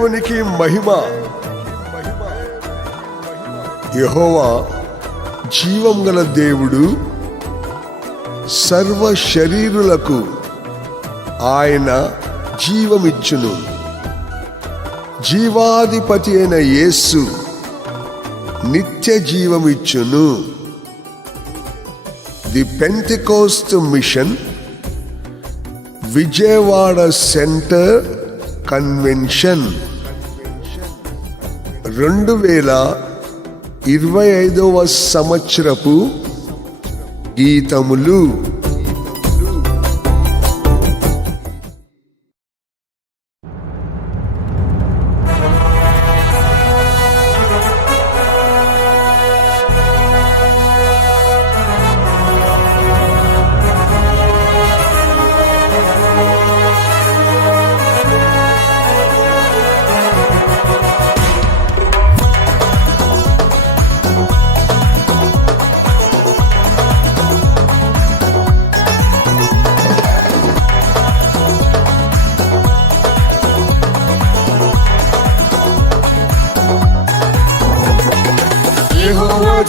దేవునికి మహిమ. యెహోవా జీవం గల దేవుడు, సర్వ శరీరులకు ఆయన జీవమిచ్చును. జీవాధిపతి అయిన యేసు నిత్య జీవమిచ్చును. The Pentecost mission, Vijayawada centre convention 2025వ సంవత్సరపు గీతములు.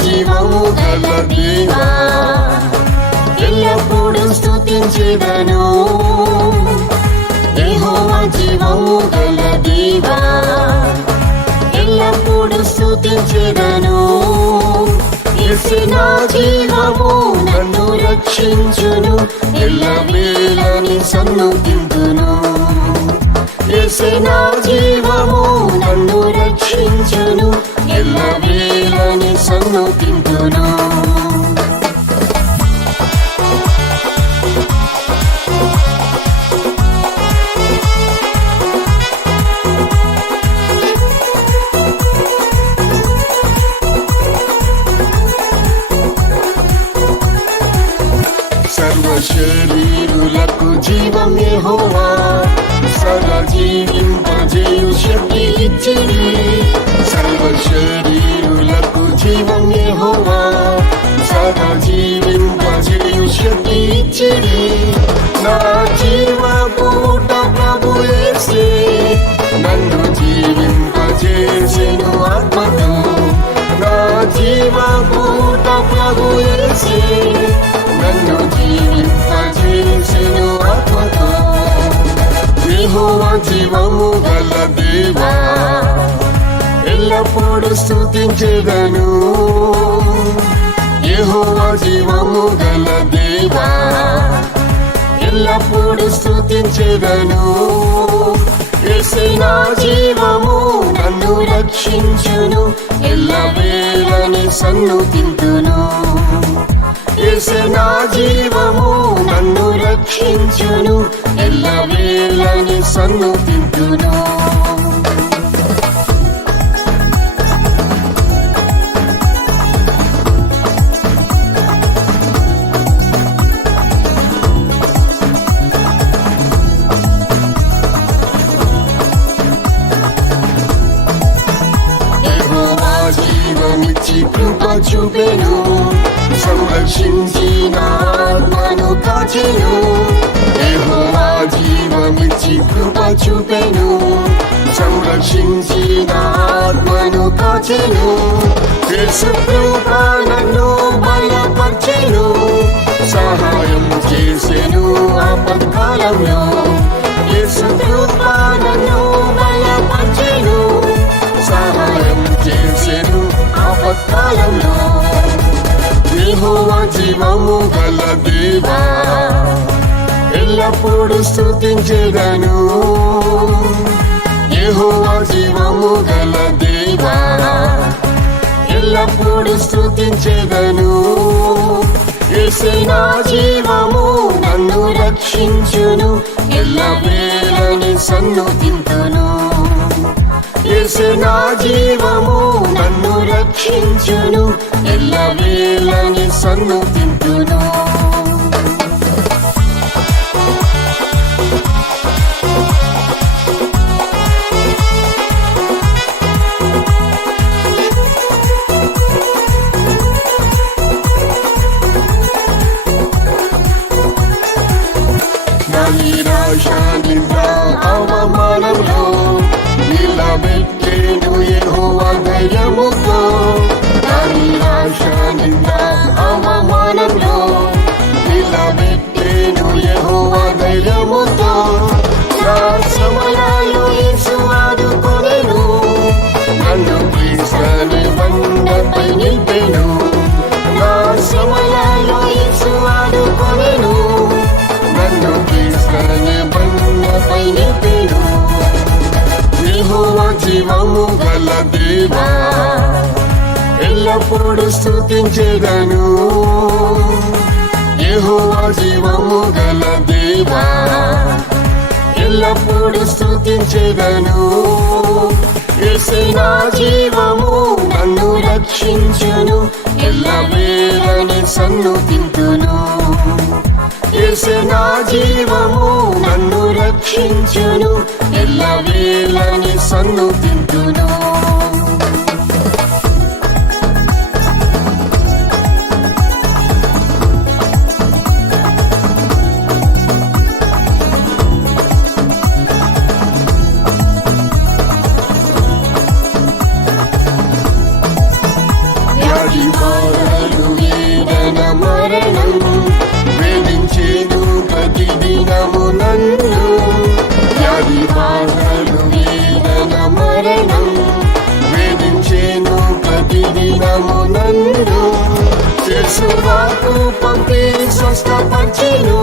జీవము గల దేవా, ఎల్లప్పుడూ స్తుతించెదను. యెహోవా జీవము గల దేవా, ఎల్లప్పుడూ స్తుతించెదను. యేసు నా జీవము, నన్ను రక్షించును, ఎల్లవేళని సన్నుతింతును. యేసు నా జీవము, నన్ను రక్షించును, ఎల్లవేళని సన్నుతింతును. సర్వ శరీరులకు జీవం యెహోవా, సదా జీవింపజేయు శక్తి ఇచ్చిరి. సర్వ శరీరులకు జీవం యెహోవా, సదా జీవింపజేయు శక్తి ఇచ్చిరి. నా జీవపూట ప్రభు యేసే, నన్ను జీవింపజేసెను ఆత్మతో. నా జీవపూట ప్రభు యేసే, నన్ను జీవింపజేసెను ఆత్మతో. యెహోవా జీవము గల దేవా, ఎల్లప్పుడూ స్తుతించెదను. యెహోవా జీవము గల దేవా, ఎల్లప్పుడూ స్తుతించెదను. యేసు నా జీవము, నన్ను రక్షించును, ఎల్లవేళని సన్నుతింతును. యేసు నా జీవము, నన్ను రక్షించును, ఎల్లవేళని సన్నుతింతును. యెహోవా జీవమిచ్చి కృప చూపెను, సంరక్షించి నా ఆత్మను కాచెను. యెహోవా జీవమిచ్చి కృప చూపెను, సంరక్షించి నా ఆత్మను కాచెను. యేసు కృప నన్ను బలపర్చెను, సహాయం చేసెను ఆపత్కాలంలో. యేసు కృప నన్ను బలపర్చెను, సహాయం చేసెను ఆపత్కాలంలో. యెహోవా జీవము గల దేవా, ఎల్లప్పుడూ స్తుతించెదను. యెహోవా జీవము గల దేవా, ఎల్లప్పుడూ స్తుతించెదను. యేసు నా జీవము, నన్ను రక్షించును, ఎల్లవేళని సన్నుతింతును. యేసు నా జీవము, నన్ను రక్షించును, ఎల్లవేళని సన్నుతింతును. నిరాశ నింద అవమానంలో, నిలా ధైర్యముతో నా నిరాశ నింద అవమానంలో నిలబెట్టేను యెహోవా ధైర్యముతో నా శ్రమలలో యేసు ఆదుకొనెను నన్ను క్రీస్తుని బండపై నిలిపెను నా శ్రమలలో యేసు ఆదుకొనెను నన్ను క్రీస్తుని బండపై నిలిపెను యెహోవా జీవము గల దేవా ఎల్లప్పుడూ స్తుతించెదను యెహోవా జీవము గల దేవా ఎల్లప్పుడూ స్తుతించెదను యేసే నా జీవము నన్ను రక్షించును ఎల్లవేళని సన్నుతింతును యేసే నా జీవము నన్ను రక్షించును ఎల్లవేళని సన్నుతింతును వ్యాధి బాధలు వేదన మరణం వేధించేను ప్రతిదినము నన్ను వ్యాధి బాధలు వేదన మరణం వేధించేను ప్రతిదినము నన్ను యేసువాకు పంపి స్వస్థపరిచెను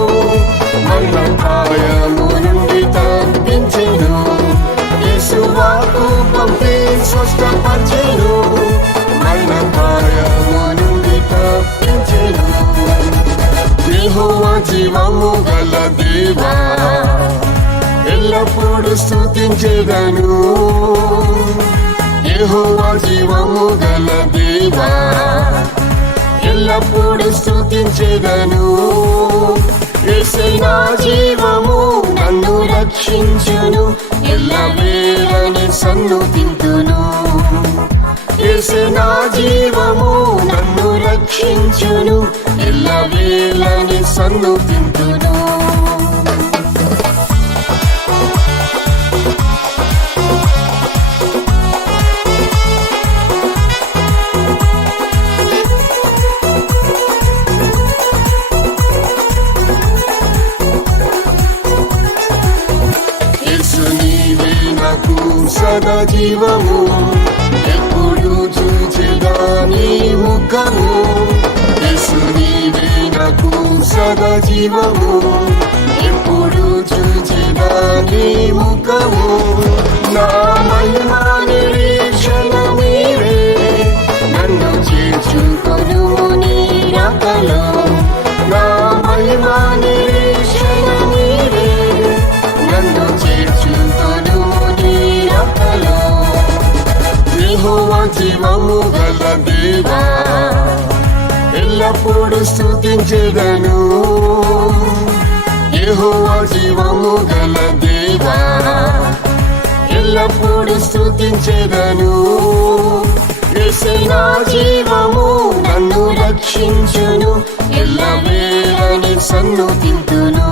మరణాపాయము నుండి తప్పించెను యేసువాకు పంపి స్వస్థపరిచెను మరణాపాయము నుండి తప్పించెను యెహోవా జీవము గల దేవా ఎల్లప్పుడూ స్తుతించెదను యెహోవా జీవము గల దేవా ఎల్లప్పుడూ స్తుతించెదను యేసే నా జీవము నన్ను రక్షించును ఎల్లవేళని సన్నుతింతును యేసే నా జీవము నన్ను రక్షించును ఎల్లవేళని సన్నుతింతును యేసు నీవే నాకు సదా జీవము ఎప్పుడు చూచెదా నీ ముఖము యేసు నీవే నాకు సదా జీవము ఎప్పుడు చూచెదా నీ ముఖము నా మహిమా నిరీక్షణ నీవే నన్ను చేర్చుకొను నీ రాకలో నా మహిమా నిరీక్షణ నీవే నన్ను చేర్చుకొను నీ రాకలో యెహోవా జీవము గల దేవా ఎల్లప్పుడూ స్తుతించెదను యెహోవా జీవము గల దేవా ఎల్లప్పుడూ స్తుతించెదను యేసే నా జీవము నన్ను రక్షించును ఎల్లవేళని సన్నుతింతును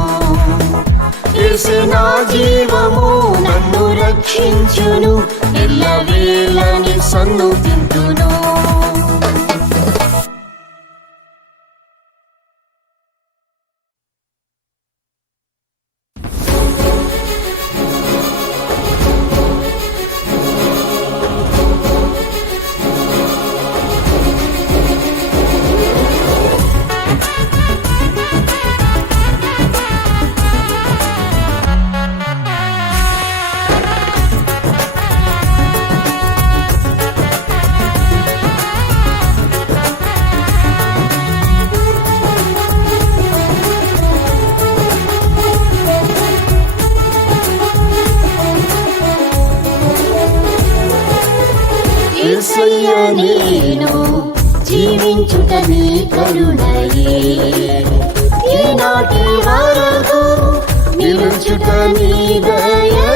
యేసే నా జీవము నన్ను రక్షించును ఎల్లవేళని సన్నుతింతును యేసయ్య నేను జీవించుట నీ కరుణయే ఈనాటి వరకు నిలుచుట నీ దయయే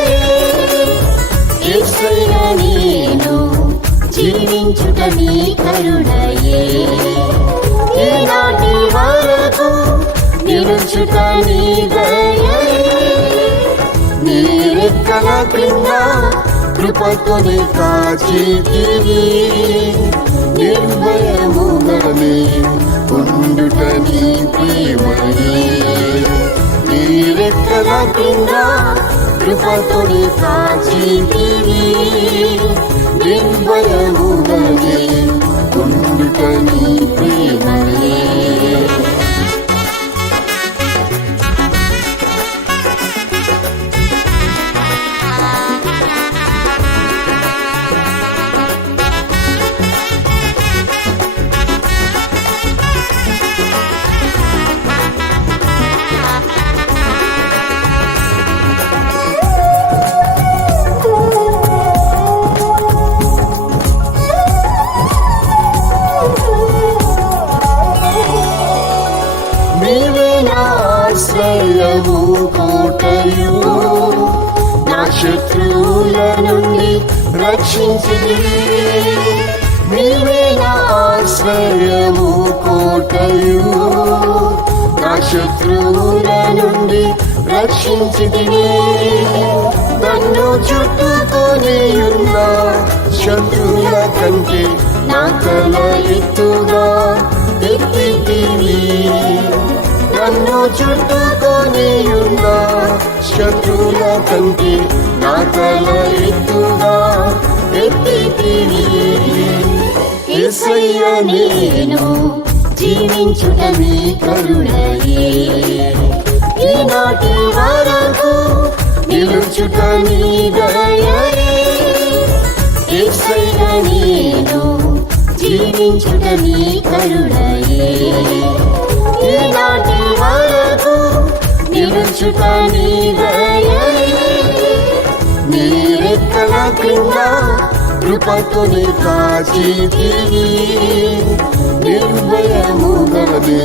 యేసయ్య నేను జీవించుట నీ కరుణయే ఈనాటి వరకు నిలుచుట నీ దయయే నీ రెక్కల క్రింద కృపతోనే కాచితివి నిర్భయముగానే ఉండుట నీ ప్రేమయే నీ రెక్కల కింద కృపతోనే కాచితివి నిర్భయముగానే ఉండుట నీ ప్రేమయే ఆశ్రయము కోటయు నా శత్రువుల నుండి రక్షించితివి నీవే నా ఆశ్రయము కోటయు నా శత్రువుల నుండి రక్షించితివి నన్ను చుట్టుకొని ఉన్న శత్రువుల కంటే నా తల ఎత్తుగా ఎత్తితివి నన్ను చుట్టుకొని ఉన్న శత్రువుల కంటే నా తల ఎత్తుగా ఎత్తితివి యేసయ్య నేను జీవించుట నీ కరుణయే ఈనాటి వరకు నిలుచుట నీ దయయే యేసయ్య నేను జీవించుట నీ కరుణయే ఈనాటి వరకు నిలుచుట నీ దయయే నీ రెక్కల కింద కృపతోనే కాచితివి నిర్భయముగానే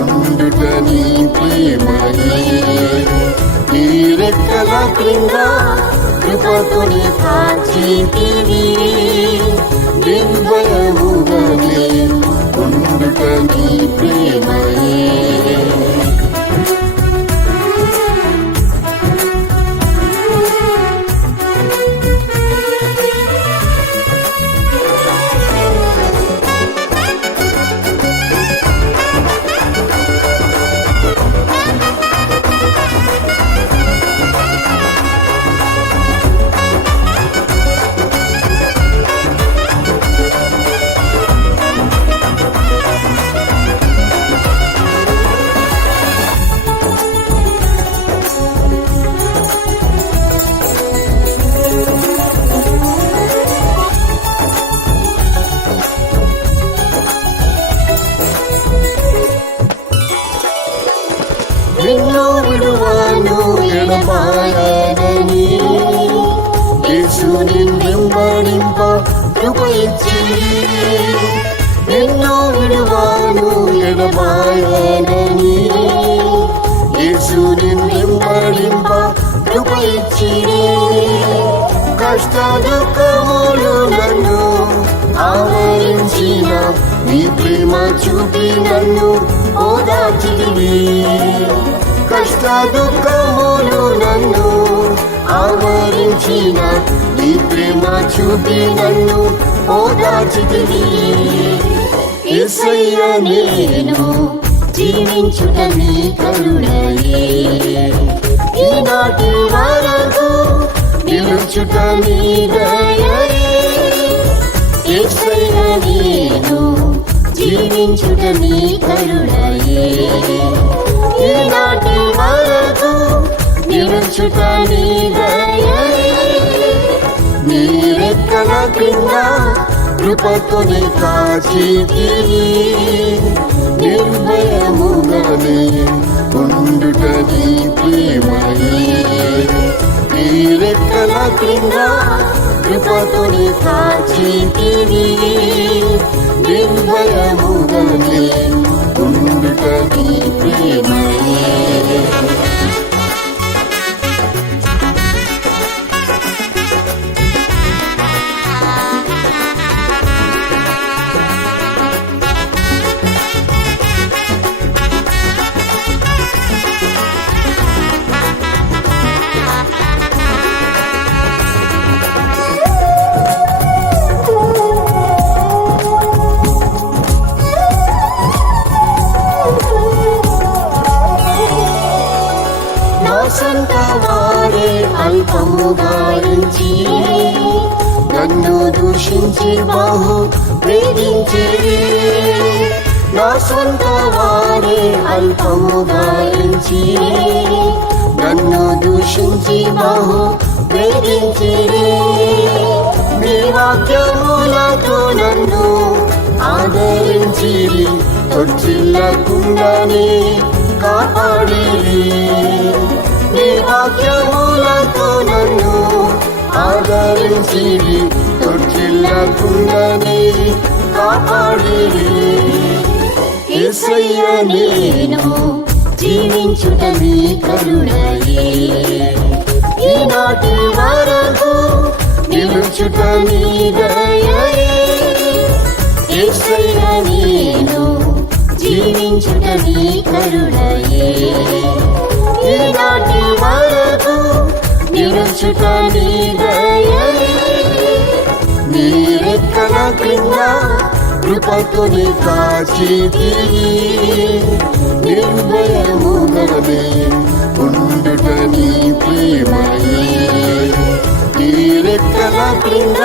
ఉండుట నీ ప్రేమయే నీ రెక్కల కింద కృపతోనే కాచితివి నిర్భయముగానే ఉండుట నీ ప్రేమయే నిన్ను విడువను ఎడబాయనని యేసు నిన్నెంబడింప కృప ఇచ్చి నిన్ను విడువను ఎడబాయనని యేసు నిన్నెంబడింప కృప ఇచ్చి కష్ట దుఃఖములు నన్ను ఆవరించిన నీ ప్రేమ చూపి నన్ను ఓదార్చితివి కష్ట దుఃఖములు నన్ను ఆవరించిన నీ ప్రేమ చూపి నన్ను ఓదార్చితివి యేసయ్య నేను జీవించుట నీ కరుణయే ఈనాటి వరకు నిలుచుట నీ దయయే యేసయ్య నేను జీవించుట నీ కరుణయే ఈనాటి వరకు నిలుచుట నీ దయయే నీ రెక్కల కింద కృపతోనే కాచితివి నిర్భయముగానే ఉండుట నీ ప్రేమయే నీ రెక్కల కింద కృపతోనే కాచితివి నిర్భయముగానే ఉండుట నీ ప్రేమయే దూషించి బహు వేధించిరి. నా సొంత వారే అల్పముగా ఎంచిరి. నన్ను దూషించి బహు వేధించిరి. నీ వాక్యములతో నన్ను ఆదరించిరి. తొట్టిల్లకుండానే కాపాడిరి. నీ వాక్యములతో నన్ను ఆదరించిరి. తొట్టిల్లకుండానే కాపాడిరి. యేసయ్య నేను జీవించుట నీ కరుణయే. ఈనాటి వరకు నిలుచుట నీ దయయే. యేసయ్య నేను జీవించుట నీ కరుణయే. ఈనాటి వరకు నిలుచుట నీ దయయే. నీ రెక్కల క్రింద కృపతోని కాచితివి. నిర్భయముగానే ఉండుట నీ ప్రేమయే. నీ రెక్కల క్రింద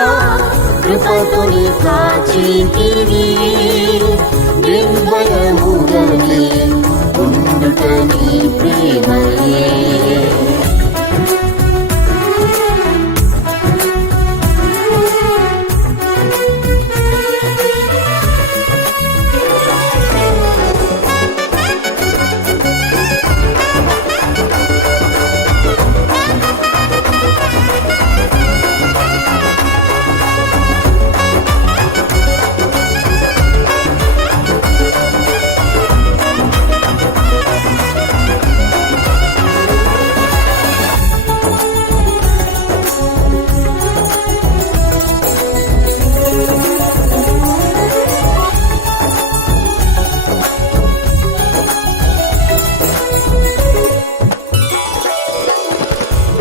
కృపతోని కాచితివి. నిర్భయముగానే ఉండుట నీ ప్రేమయే.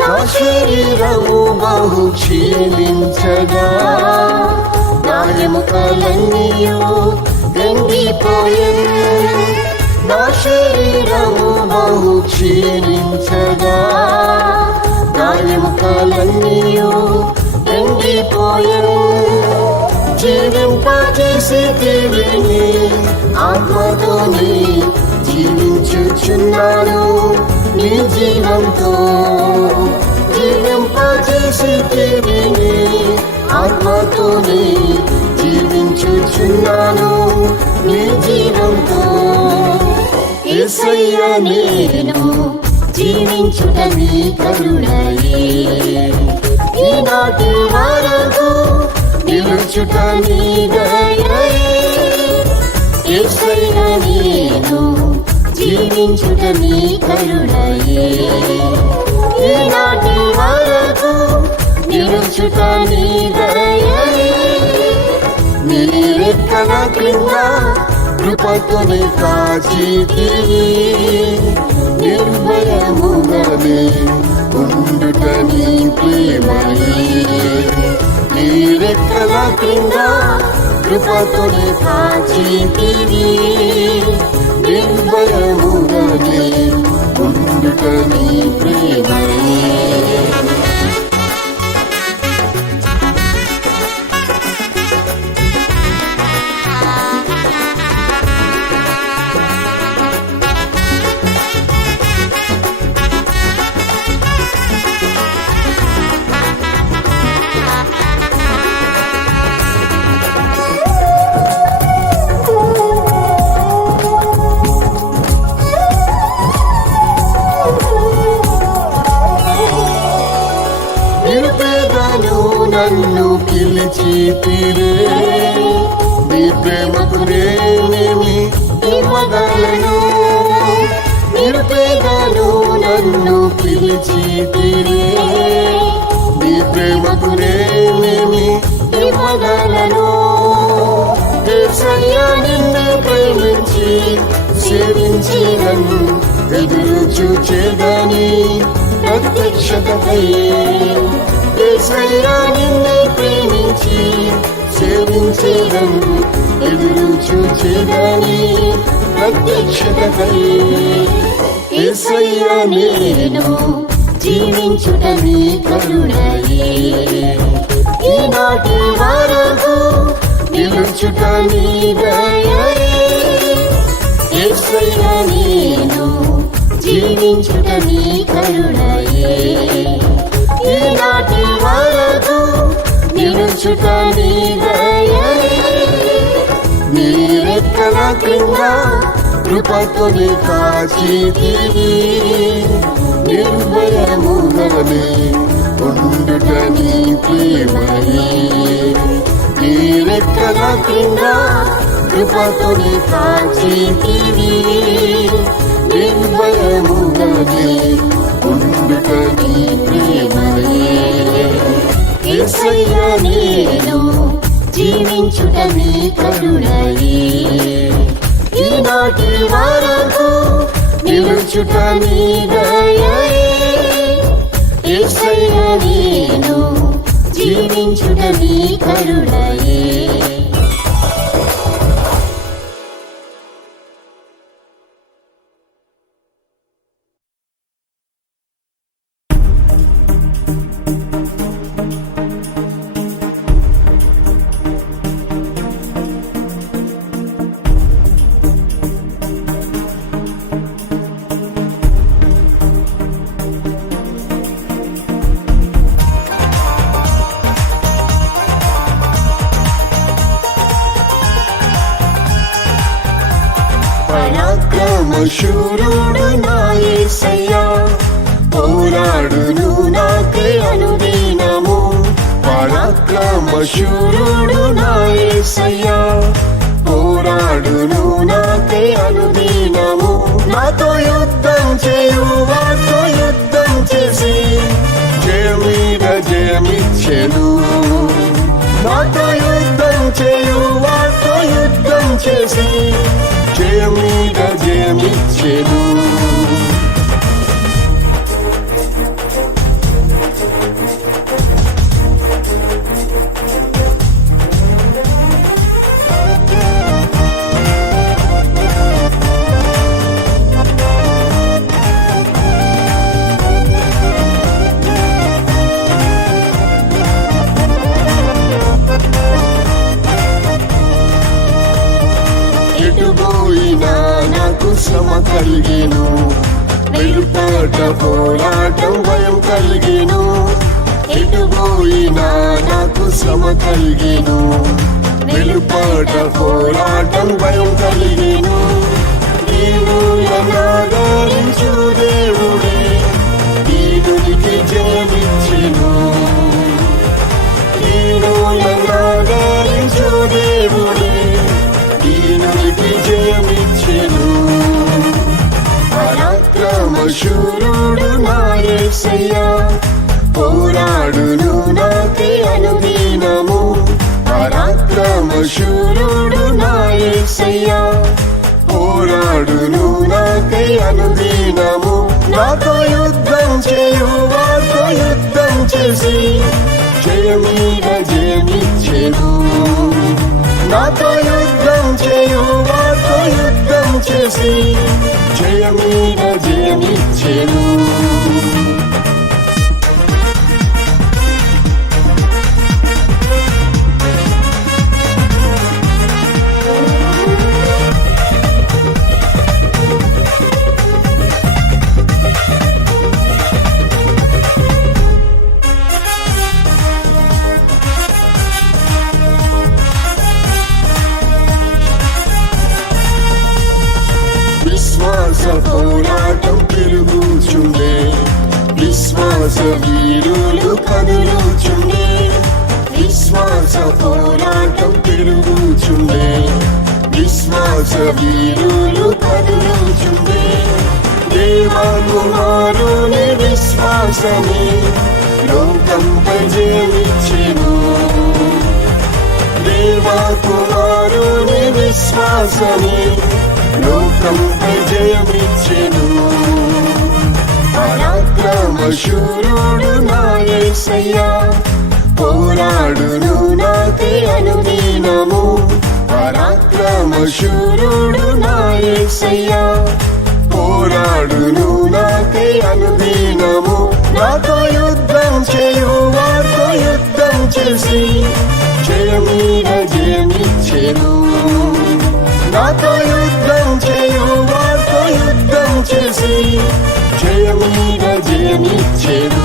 నా శరీరము బహు క్షీణించగా. నా ఎముకలన్నీయు ఎండిపోయెను. నా శరీరము బహు క్షీణించగా. నా ఎముకలన్నీయు ఎండిపోయెను. జీవింపజేసితివి నీ ఆత్మతోని జీవించుచున్నాను నీ జీవంతో. జీవింపజేసితివి నీ ఆత్మతోని జీవించుచున్నాను నీ జీవంతో. యేసయ్య నేను జీవించుట నీ కరుణయే. ఈనాటి వరకు నిలుచుట నీ దయయే. యేసయ్య నేను జీవించుట నీ కరుణయే. ఈనాటి వరకు నిలుచుట నీ దయయే. నీ రెక్కల క్రింద కృపతోని కాచితివి. నిర్భయముగానే ఉండుట నీ ప్రేమయే. నీ రెక్కల క్రింద కృపతోని కాచితివి. నిర్భయముగానే ఉండుట నీ ప్రేమయే. నన్ను పిలిచితిరే. నీ ప్రేమకు నేనేమి ఇవ్వగలను. నిరుపేదను నన్ను పిలిచితిరే. నీ ప్రేమకు నేనేమి ఇవ్వగలను. యేసయ్య నిన్ను ప్రేమించి సేవించి నన్ను ఎదురు చూచేదని ప్రత్యక్షతపై. యేసయ్య నిన్ను ప్రేమించి సేవించేదను ఎదురు చూచేదని ప్రత్యక్షతపై. యేసయ్య నేను జీవించుట నీ కరుణయే. ఈనాటి వరకు నిలుచుట నీ దయయే. యేసయ్యా నేను జీవించుట నీ కరుణయే. ఈనాటి వరకు నిలుచుట నీ దయయే. నీ రెక్కల క్రింద కృపతో నీ కాచితివి. నిర్భయముగానే ఉండుట నీ ప్రేమయే. నీ రెక్కల క్రింద కృపతో నీ కాచితివి. నిర్భయముగానే ఉండుట నీ ప్రేమయే. యేసయ్యా నేను జీవించుట నీ కరుణయే. ఈనాటి వరకు నిలుచుట నీ దయయే. యేసయ్యా నేను జీవించుట నీ కరుణయే. పరాక్రమశూరుడు నా యేసయ్యా, పోరాడును నాకై అనుదినము. పరాక్రమశూరుడు నా యేసయ్యా, పోరాడును నాకై అనుదినము. నాతో యుద్ధం చేయు వారితో యుద్ధం చేసి జయమీద జయమిచ్చెను. నాతో యుద్ధం చేయు వారితో యుద్ధం చేసి జయమీద జయమిచ్చెను. ఎటుపోయినా నాకు శ్రమ కలిగెను. వెలుపట పోరాటం భయం కలిగెను. ఎటుపోయినా నాకు శ్రమ కలిగెను. వెలుపట పోరాటం భయం కలిగెను. దీనులనాదరించు దేవుడే దీనునికి జయమిచ్చెను. దీనులనాదరించు దేవుడే దీనునికి జయమిచ్చెను. పరాక్రమశూరుడు నా యేసయ్యా, పోరాడును నాకై అనుదినము. పరాక్రమశూరుడు నా యేసయ్యా, పోరాడును నాకై అనుదినము. నాతో యుద్ధం చేయు వారితో యుద్ధం చేసి జయమీద జయమిచ్చెను. నాతో యుద్ధం చేయు వారితో యుద్ధం చేసి జయమీద జయమిచ్చెను. విశ్వాస పోరాటం తిరుగుచుండే. విశ్వాస వీరులు కదులుచుండే. విశ్వాస పోరాటం తిరుగుచుండే. విశ్వాస వీరులు కదులుచుండే. దేవా కుమారుని విశ్వాసమే లోకంపై జయమిచ్చెను. దేవా కుమారుని విశ్వాసమే లోకంపై జయమిచ్చెను. పరాక్రమశూరుడు నా యేసయ్యా, పోరాడును నాకై అనుదినము. పరాక్రమశూరుడు నా యేసయ్యా, పోరాడును నాకై అనుదినము. నాతో యుద్ధం చేయు వారితో యుద్ధం చేసి జయమీద జయమిచ్చెను. నాతో యుద్ధం చేయు వారితో యుద్ధం చేసి జయమీద జయమిచ్చెను.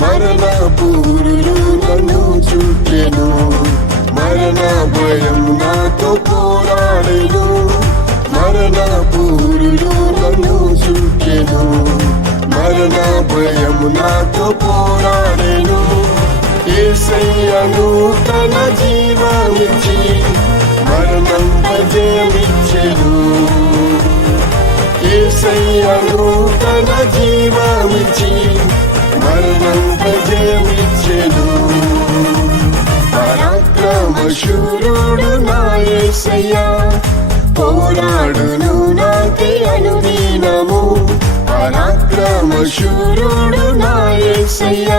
మరణపూరులు నన్ను చుట్టెను, మరణ భయం నాతో పోరాడెను. మరణపూరులు నన్ను చుట్టెను, మరణ భయం నాతో పోరాడెను. యేసయ్యను తన జీవమిచ్చి మరణంపై జయమిచ్చెను. యేసయ్యను తన జీవమిచ్చి మరణంపై జయమిచ్చెను. పరాక్రమశూరుడు నా యేసయ్య, పోరాడును నాకై అనుదినము. పరాక్రమశూరుడు నా యేసయ్య,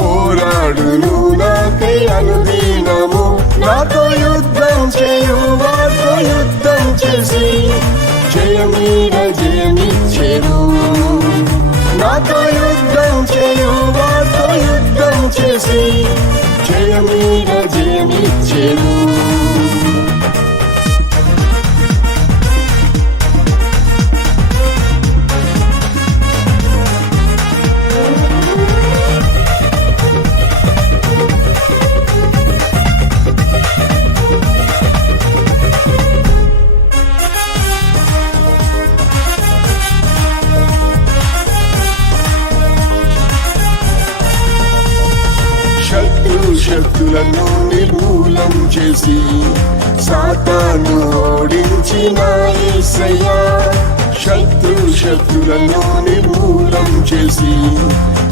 పోరాడును నాకై అనుదినము. నాతో యుద్ధం చేయు వారితో యుద్ధం చేసి జయమీద జయమిచ్చెను. నాతో యుద్ధం చేయు వారితో యుద్ధం చేసి జయమీద జయమిచ్చెను. శక్తులను నిర్మూలం చేసి సాతాను ఓడించిన యేసయ్య. శక్తులను నిర్మూలం చేసి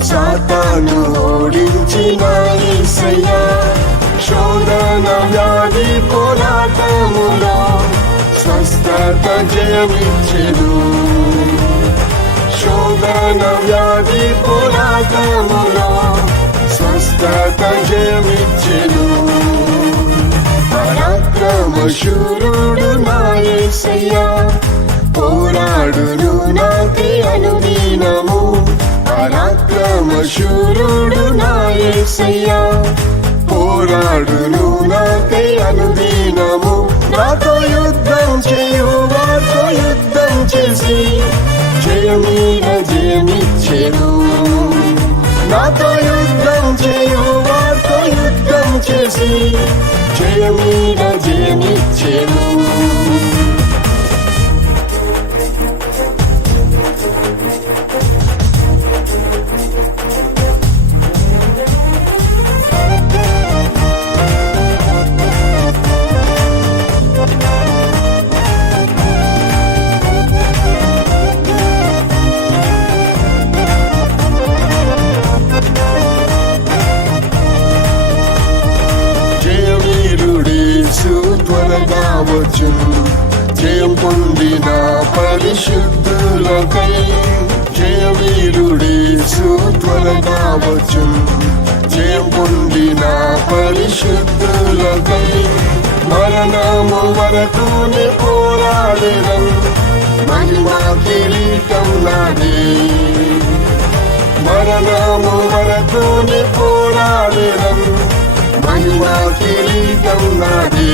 సాతాను ఓడించిన యేసయ్య. శోధన వ్యాధి పోరాటములో స్వస్థత జయమిచ్చెను. శోధన వ్యాధి పోరాటములో స్వస్థత జయమిచ్చెను. పరాక్రమశూరుడు నా యేసయ్య, పోరాడును నాకై అనుదినము. పరాక్రమశూరుడు నా యేసయ్య, పోరాడును నాకై అనుదినము. నాతో యుద్ధం చేయు వారితో యుద్ధం చేసి జయమీద జయమిచ్చెను. నాతో యుద్ధం చేయు వారితో యుద్ధం చేసి జయమీద జయమిచ్చెను. త్వరగా వచ్చును, జయం పొందిన పరిశుద్ధులకై. జయవీరుడేసు త్వరగా వచ్చును, జయం పొందిన పరిశుద్ధులకై. మరణము వరకునే పోరాడెదం, మహిమా కిరీటం నాదే. మరణము వరకునే పోరాడెదం, మహిమా కిరీటం నాదే.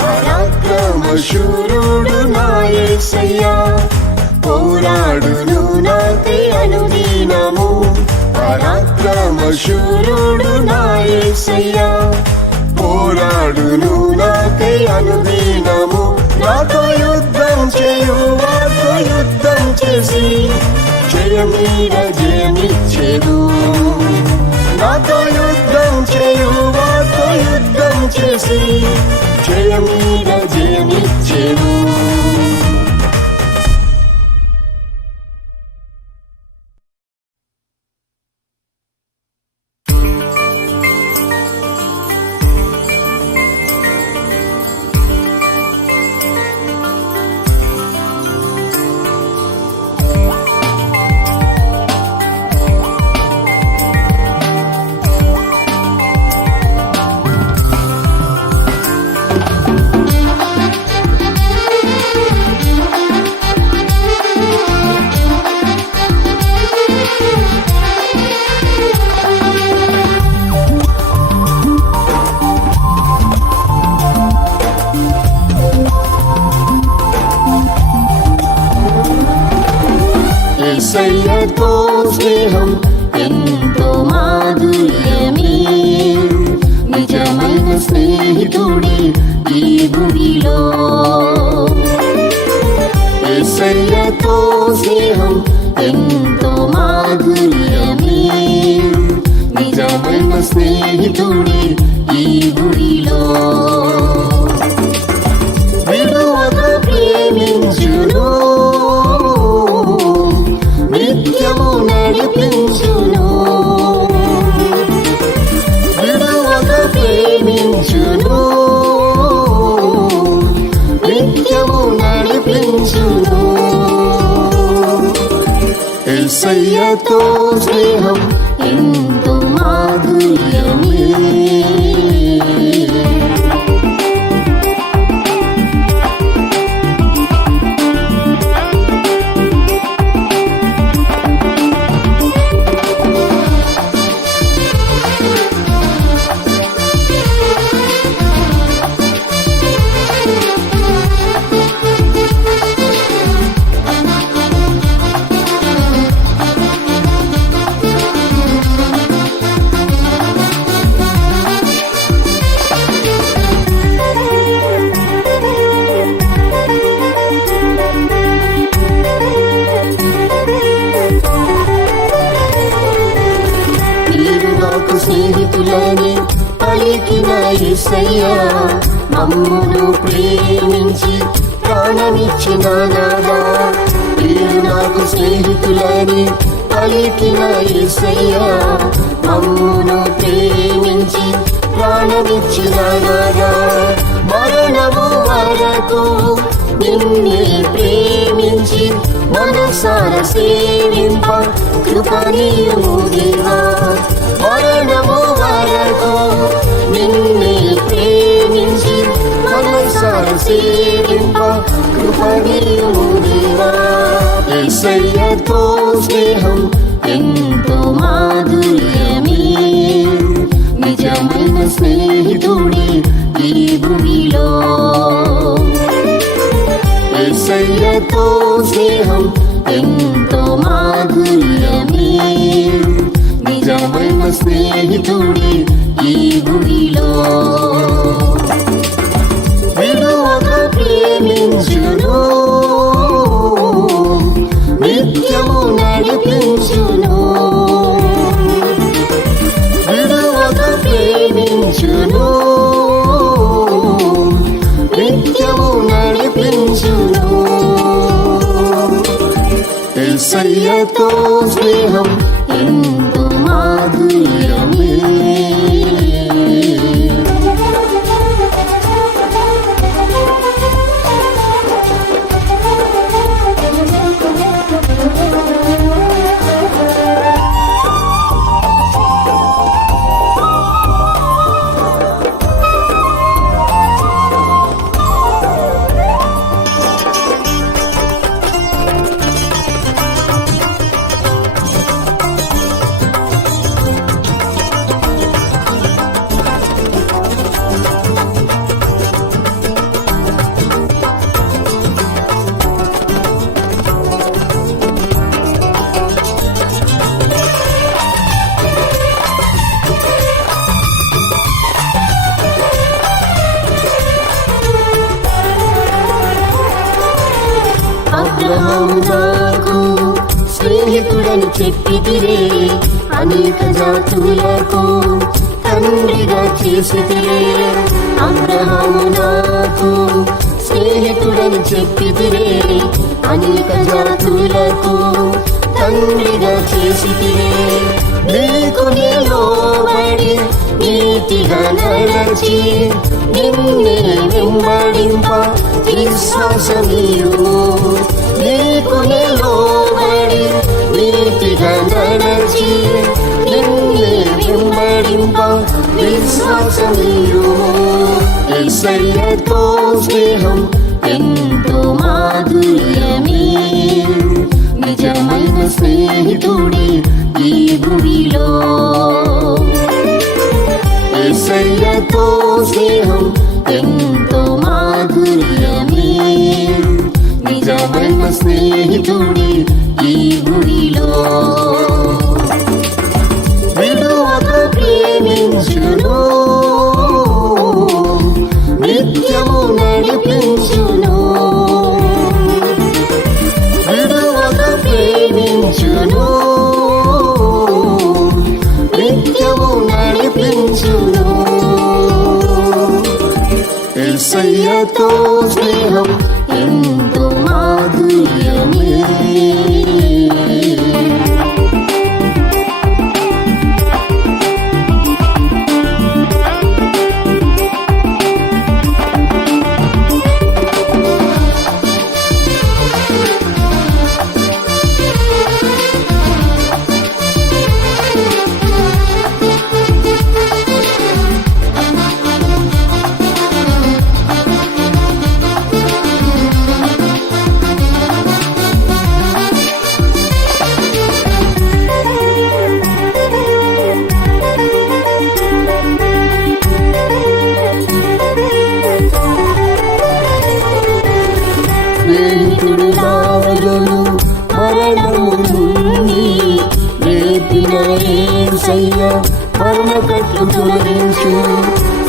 పరాక్రమశూరుడు నా యేసయ్య, పోరాడును నాకై అనుదినము. పరాక్రమశూరుడు నా యేసయ్య, పోరాడును నాకై అనుదినము. నాతో యుద్ధం చేయు వారితో యుద్ధం చేసి జయమీద జయమిచ్చెను. నాతో యుద్ధం చేయు వారితో యుద్ధం చేసి జయమీద జయమిచ్చెను. యేసయ్యతో స్నేహం ఎంతో మాధుర్యమే, నిజమైన స్నేహితుడే ఈ భూమిలో. యేసయ్యతో స్నేహం ఎంతో మాధుర్యమే, నిజమైన స్నేహితుడే ఈ భూమిలో. విడువక ప్రేమించును, నిత్యము నడిపించును. విడువక ప్రేమించును, నిత్యము నడిపించును. యేసయ్యతో స్నేహం ఎంతో మాధుర్యమే. స్నేహితులని పలికిన యేసయ్యా, మమ్మును ప్రేమించి ప్రాణమిచ్చిన నాదా. మీరు నాకు స్నేహితులని పలికిన యేసయ్యా, మమ్మును ప్రేమించి ప్రాణమిచ్చిన నాదా. మరణము వరకు నిన్నే ప్రేమించి మనసార సేవింప కృపణీయము దేవా. మరణము వరకు నిన్నే ప్రేమించి మనసార సేవింప కృపణీయము దేవా. యేసయ్యతో స్నేహం ఎంతో మాధుర్యమే, నిజమైన స్నేహితుడే ఈ భూమిలో. యేసయ్యతో స్నేహం ఎంతో మాధుర్యమే, నిజమైన స్నేహితుడే ఈ భూమిలో. విడువక ప్రేమించును, నిత్యము నడిపించును. విడువక ప్రేమించును, నిత్యము నడిపించును. యేసయ్యతో స్నేహం ఎంతో మాధుర్యమే. అబ్రహాము నాకు స్నేహితుడని చెప్పితిరే, అనేక జాతులకు తండ్రిగా చేసితిరే. అబ్రహాము నాకు స్నేహితుడని చెప్పితిరే, అనేక జాతులకు తండ్రిగా చేసితిరే. నీకు నిలబడి నీతిగా నడచి నిన్నే వెంబడింప విశ్వాసమీయుము. నీకు నిలబడి నీతిగా నడచి నిన్నే వెంబడింప విశ్వాసమీయుము. యేసయ్యతో స్నేహం ఎంతో మాధుర్యమే, నిజమైన స్నేహితుడే ఈ భూమిలో. యేసయ్యతో స్నేహం ఎంతో మాధుర్యమే, నిజమైన స్నేహితుడే ఈ భూమిలో. యేసయ్యతో స్నేహం ఎంతో మాధుర్యమే. స్నేహితుడు లావరును మరణము నుండి లేపిన యేసయ్య మరణకట్లు తొలగించు.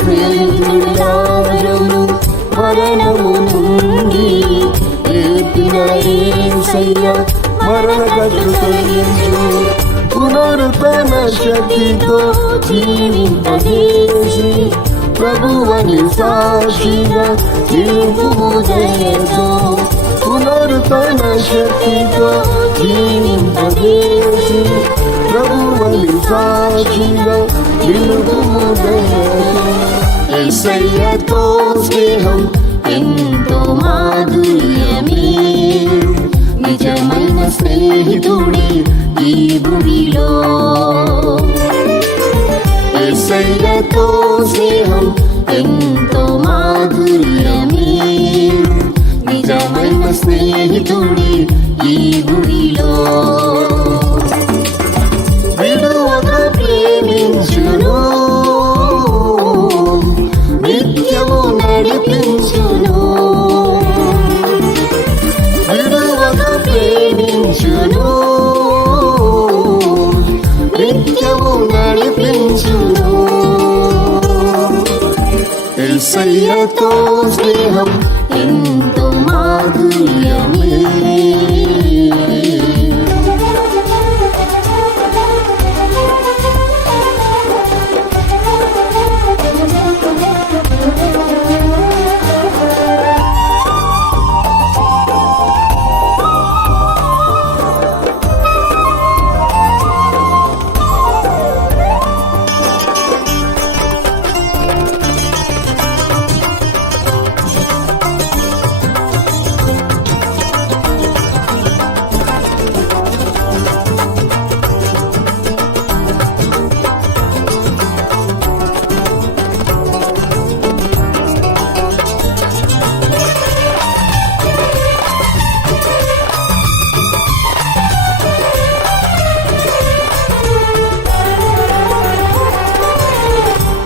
స్నేహితుడు లావరును మరణము నుండి లేపిన యేసయ్య మరణకట్లు తొలగించు. పునరుద్ధరణ శక్తితో జీవింపజేసి ప్రభువని సాక్షిగా నిలుపుము దయతో. పునరుద్ధరణ శక్తితో జీవింపజేసి ప్రభువని సాక్షిగా నిలుపుము దయతో. యేసయ్యతో స్నేహం ఎంతో మాధుర్యమే. నిజమైన స్నేహితుడే ఈ భూమిలో. యేసయ్యతో స్నేహం ఎంతో మాధుర్యమే. నిజమైన స్నేహితుడే ఈ భూమిలో. విడువక ప్రేమించును, నిత్యము నడిపించును. విడువక ప్రేమించును, నిత్యము నడిపించును. యేసయ్యతో స్నేహం ఎంతో మాధుర్యమే.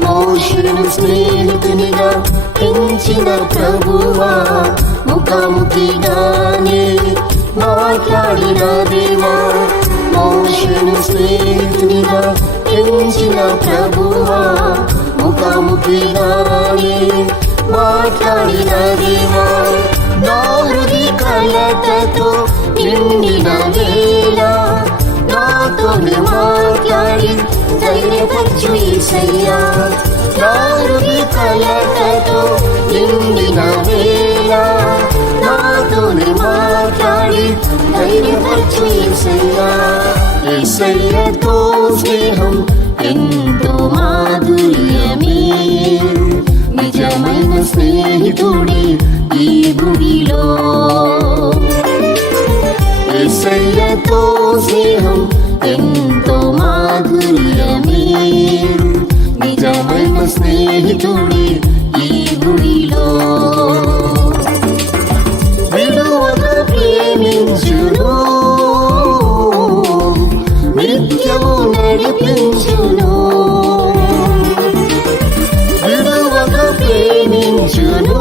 మోషేను స్నేహితునిగా పెంచిన ప్రభువా, ముఖాముఖిగానే మాట్లాడిన దేవా. మోషేను స్నేహితునిగా పెంచిన ప్రభువా, ముఖాముఖిగానే మాట్లాడిన దేవా. నా హృది కలతతో నిండిన వేళ నాతోనే మాట్లాడి ధైర్యపరచు యేసయ్యా. నా హృది కలతతో నిండిన వేళ నాతోనే మాట్లాడి ధైర్యపరచు యేసయ్యా. యేసయ్యతో స్నేహం ఎంతో మాధుర్యమే. నిజమైన స్నేహితుడే ఈ భూమిలో. యేసయ్యతో స్నేహం ఎంతో మాధుర్యమే. నిజమైన స్నేహితుడే ఈ భూమిలో. విడువక ప్రేమించును, నిత్యము నడిపించును. విడువక ప్రేమించును,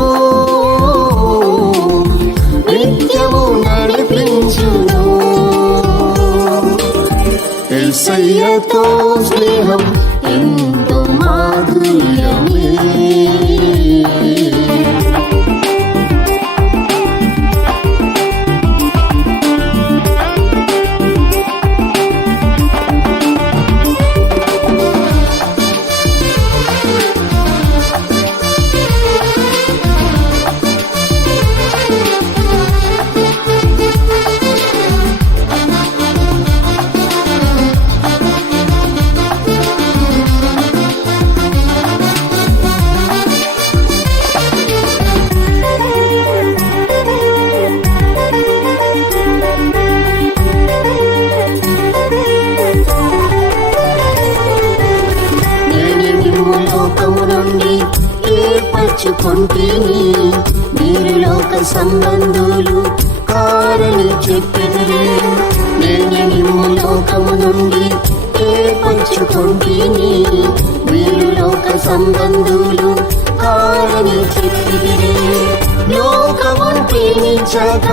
నిత్యము నడిపించును. యేసయ్యతో స్నేహం ఎంతో మాధుర్యమే. ఏర్పరచుకొంటిని. మీరు లోక సంబంధులు కారని చెప్పిరి. నేను నిమ్ము లోకము నుండి ఏర్పరచుకొంటిని. మీరు లోక సంబంధులు కారని చెప్పిరి. లోకమును ప్రేమించక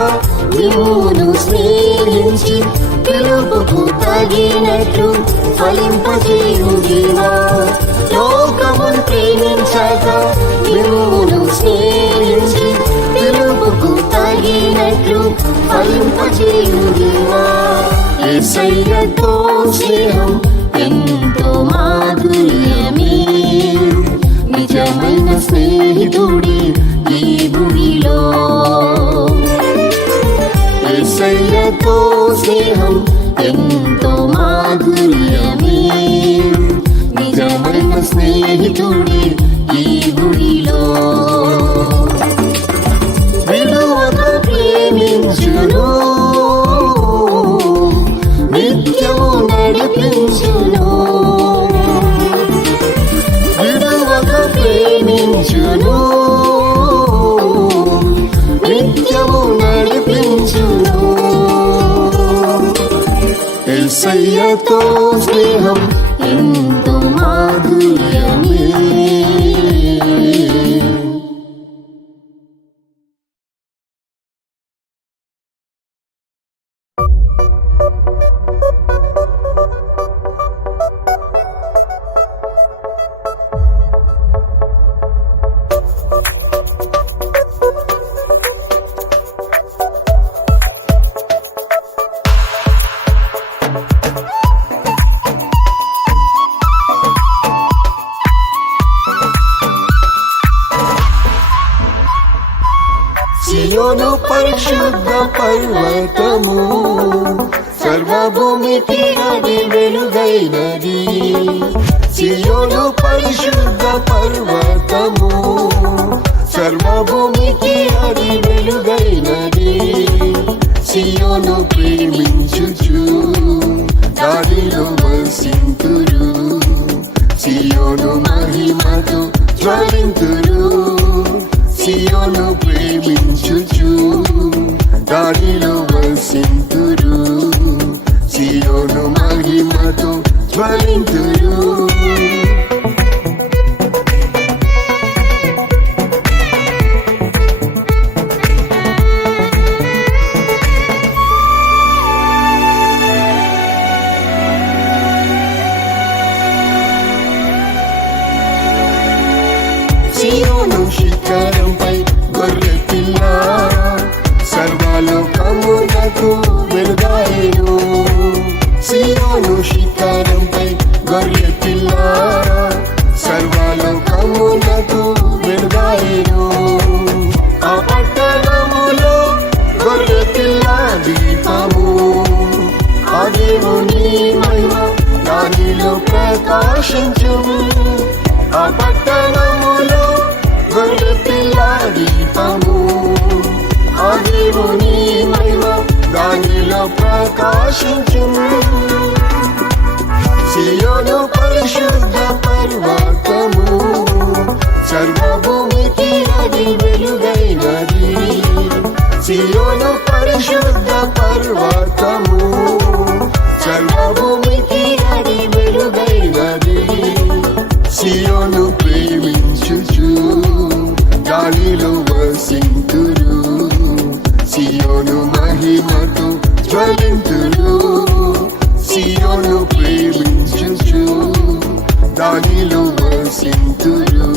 నిమ్మును స్నేహించి పిలుపుకు తగినట్లు ఫలింపజేయుడివా. లోకమును ప్రేమించక నిమ్మును స్నేహించి పిలుపుకు తగినట్లు ఫలింపజేయుడివా. యేసయ్యతో స్నేహం ఎంతో మాధుర్యమే. నిజమైన స్నేహితుడి ఈ భూమిలో. యేసయ్యతో స్నేహం ఎంతో మాధుర్యమే. నిజమైన స్నేహితుడి ఈ భూమిలో. విడువక ప్రేమించును, నిత్యము నడిపించును. విడువక ప్రేమించును, నిత్యము నడిపించును. యేసయ్యతో స్నేహం ఎంతో మాధుర్యమే. సియోను పరిశుద్ధ పర్వతము, సర్వభూమికి అది వెలుగైనది. సియోను పరిశుద్ధ పర్వతము, సర్వభూమికి అది వెలుగైనది. సియోను ప్రేమించుచు దానిలో వసింతురు. సియోను మహిమతో జ్వలింతురు. సియోను ప్రేమించుచు దానిలో వసింతురు. సియోను మహిమతో జ్వలింతురు. సియోను శిఖరంపై గొర్రె పిల్ల సర్వలోకమునకు వెలుగాయెను. సియోను శిఖరంపై గొర్రె పిల్ల సర్వలోకమునకు వెలుగాయెను. ఆ పట్టణములో గొర్రె పిల్ల దీపము, ఆ దేవుని మహిమ దానిలో ప్రకాశించును. ఆ పట్టణములో గొర్రె పిల్ల దీపము, ఆ దేవుని మహిమ దానిలో ప్రకాశించును. సియోను పరిశుద్ధ పర్వతము, సర్వభూమికి అది వెలుగైనది. సియోను పరిశుద్ధ పర్వతము, సర్వభూమికి అది వెలుగైనది. సియోను ప్రేమించుచు దానిలో వసింతురు. సియోను మహిమతో జ్వలింతురు. సియోను ప్రేమించుచు దానిలో వసింతురు.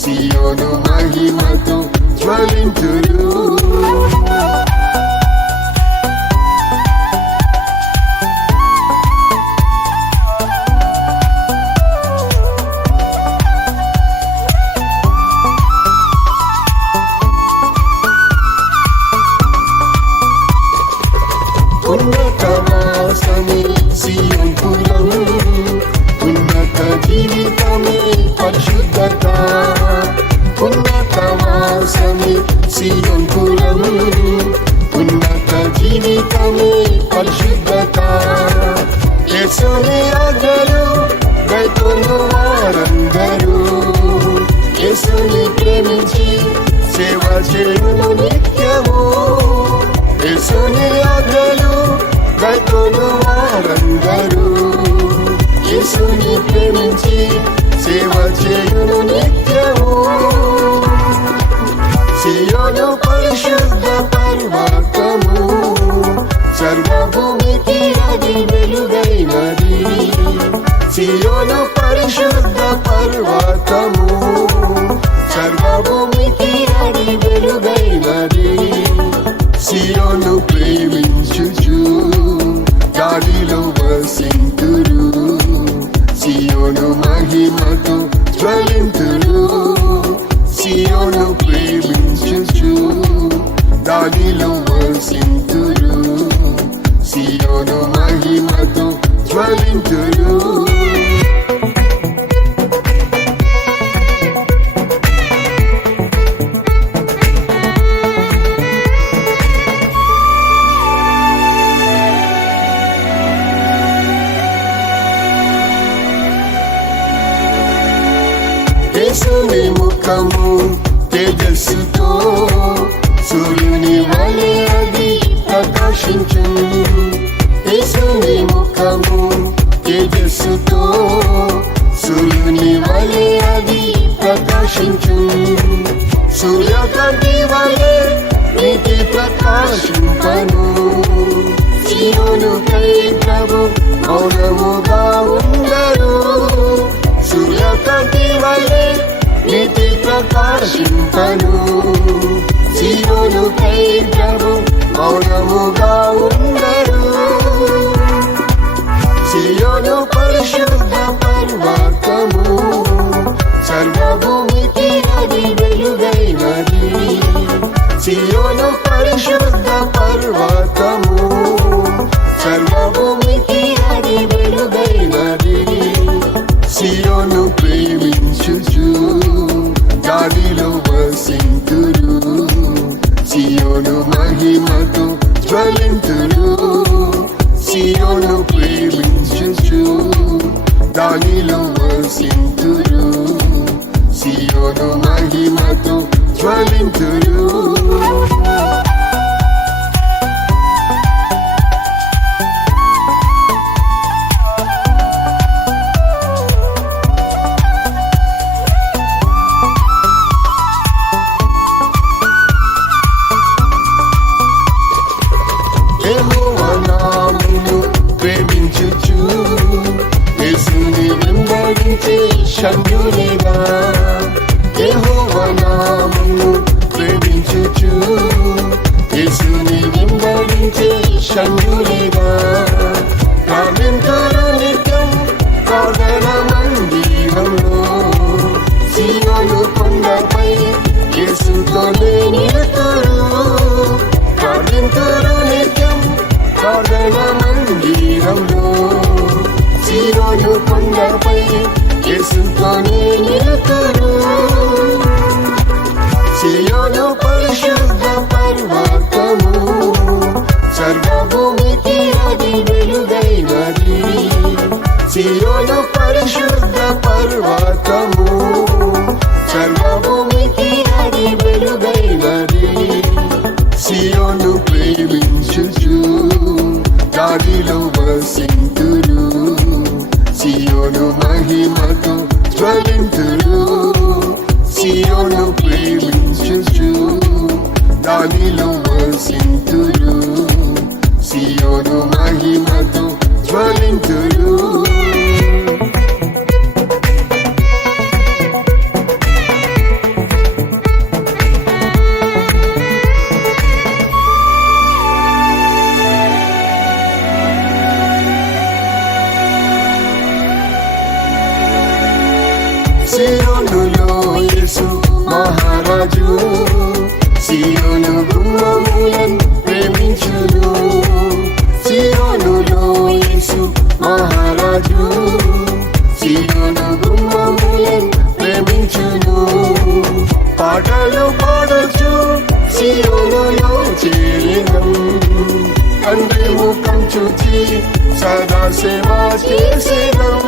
సియోను మహిమతో జ్వలింతురు. ఉన్నతవాసమే సియోన్ పురం, ఉన్నత జీవితమే పరిశుద్ధత. ఉన్నతవాసమే సియోన్ పురం, ఉన్నత జీవితమే పరిశుద్ధత. యేసుని ఆజ్ఞలు గైకొను వారందరూ, యేసుని ప్రేమించి సేవ చేయును నిత్యము. యేసుని ఆజ్ఞలు గైకొను వారందరూ యేసుని ప్రేమించి సేవ చేయును నిత్యము. సియోను పరిశుద్ధ పర్వతము సర్వభూమికి అది వెలుగైనది. సియోను పరిశుద్ధ పర్వతము సర్వభూమికి అది వెలుగైనది. సియోను ప్రేమించుచు దానిలో వసింతురు. సియోను మహిమతో జ్వలింతురు. సియోను ప్రేమించుచు దానిలో వసింతురు. సియోను మహిమతో జ్వలింతురు. యేసుని ముఖము తేజస్సుతో సూర్యుని వలె అది ప్రకాశించు. యేసుని ముఖము తేజస్సుతో సూర్యుని వలె అది ప్రకాశించు. సూర్యకాంతి వలె నీతి ప్రకాశింపను. సియోనుకై ప్రభు మౌనముగా ఉండరు. సూర్యకాంతి వలె నీతి ప్రకాశింపను. సియోనుకై ప్రభు మౌనముగా ఉండరు. సియోను పరిశుద్ధ పర్వతము సర్వభూమికి అది వెలుగైనది. సియోను పరిశుద్ధ పర్వతము సర్వభూమికి అది వెలుగైనది. సియోను ప్రేమించుచు దానిలో వసింతురు. సియోను మహిమతో జ్వలింతురు. సియోను ప్రేమించుచు దానిలో వసింతురు. సియోను మహిమతో జ్వలింతురు. ప్రేమించుచు యేసుని వెంబడించే షండులేదా. యెహోవా నామమును ప్రేమించుచు యేసుని వెంబడించే షండులేదా. ప్రార్థింతురు నిత్యం ప్రార్థన మందిరంలో. సియోను కొండపై యేసుతోనే నిలుతురు. ప్రార్థింతురు నిత్యం ప్రార్థన మందిరంలో. సియోను కొండపై యేసుతోనే నిలుతురు. సియోను పరిశుద్ధ పర్వతము సర్వభూమికి అది వెలుగైనది. సియోను పరిశుద్ధ పర్వతము సర్వభూమికి అది వెలుగైనది. సియోను ప్రేమించుచు దానిలో వసింతురు. సియోను మహిమతో జ్వలింతురు. సియోను ప్రేమించుచు దానిలో వసింతురు. సియోను మహిమతో జ్వలింతురు. సియోనులో యేసు మహారాజు. సియోను గుమ్మములను ప్రేమించును. సియోనులో యేసు మహారాజు. సియోను గుమ్మములను ప్రేమించును. పాటలు పాడొచ్చు సియోనులో చేరినం. తండ్రి ముఖం చూచి సదా సేవ చేసేదం.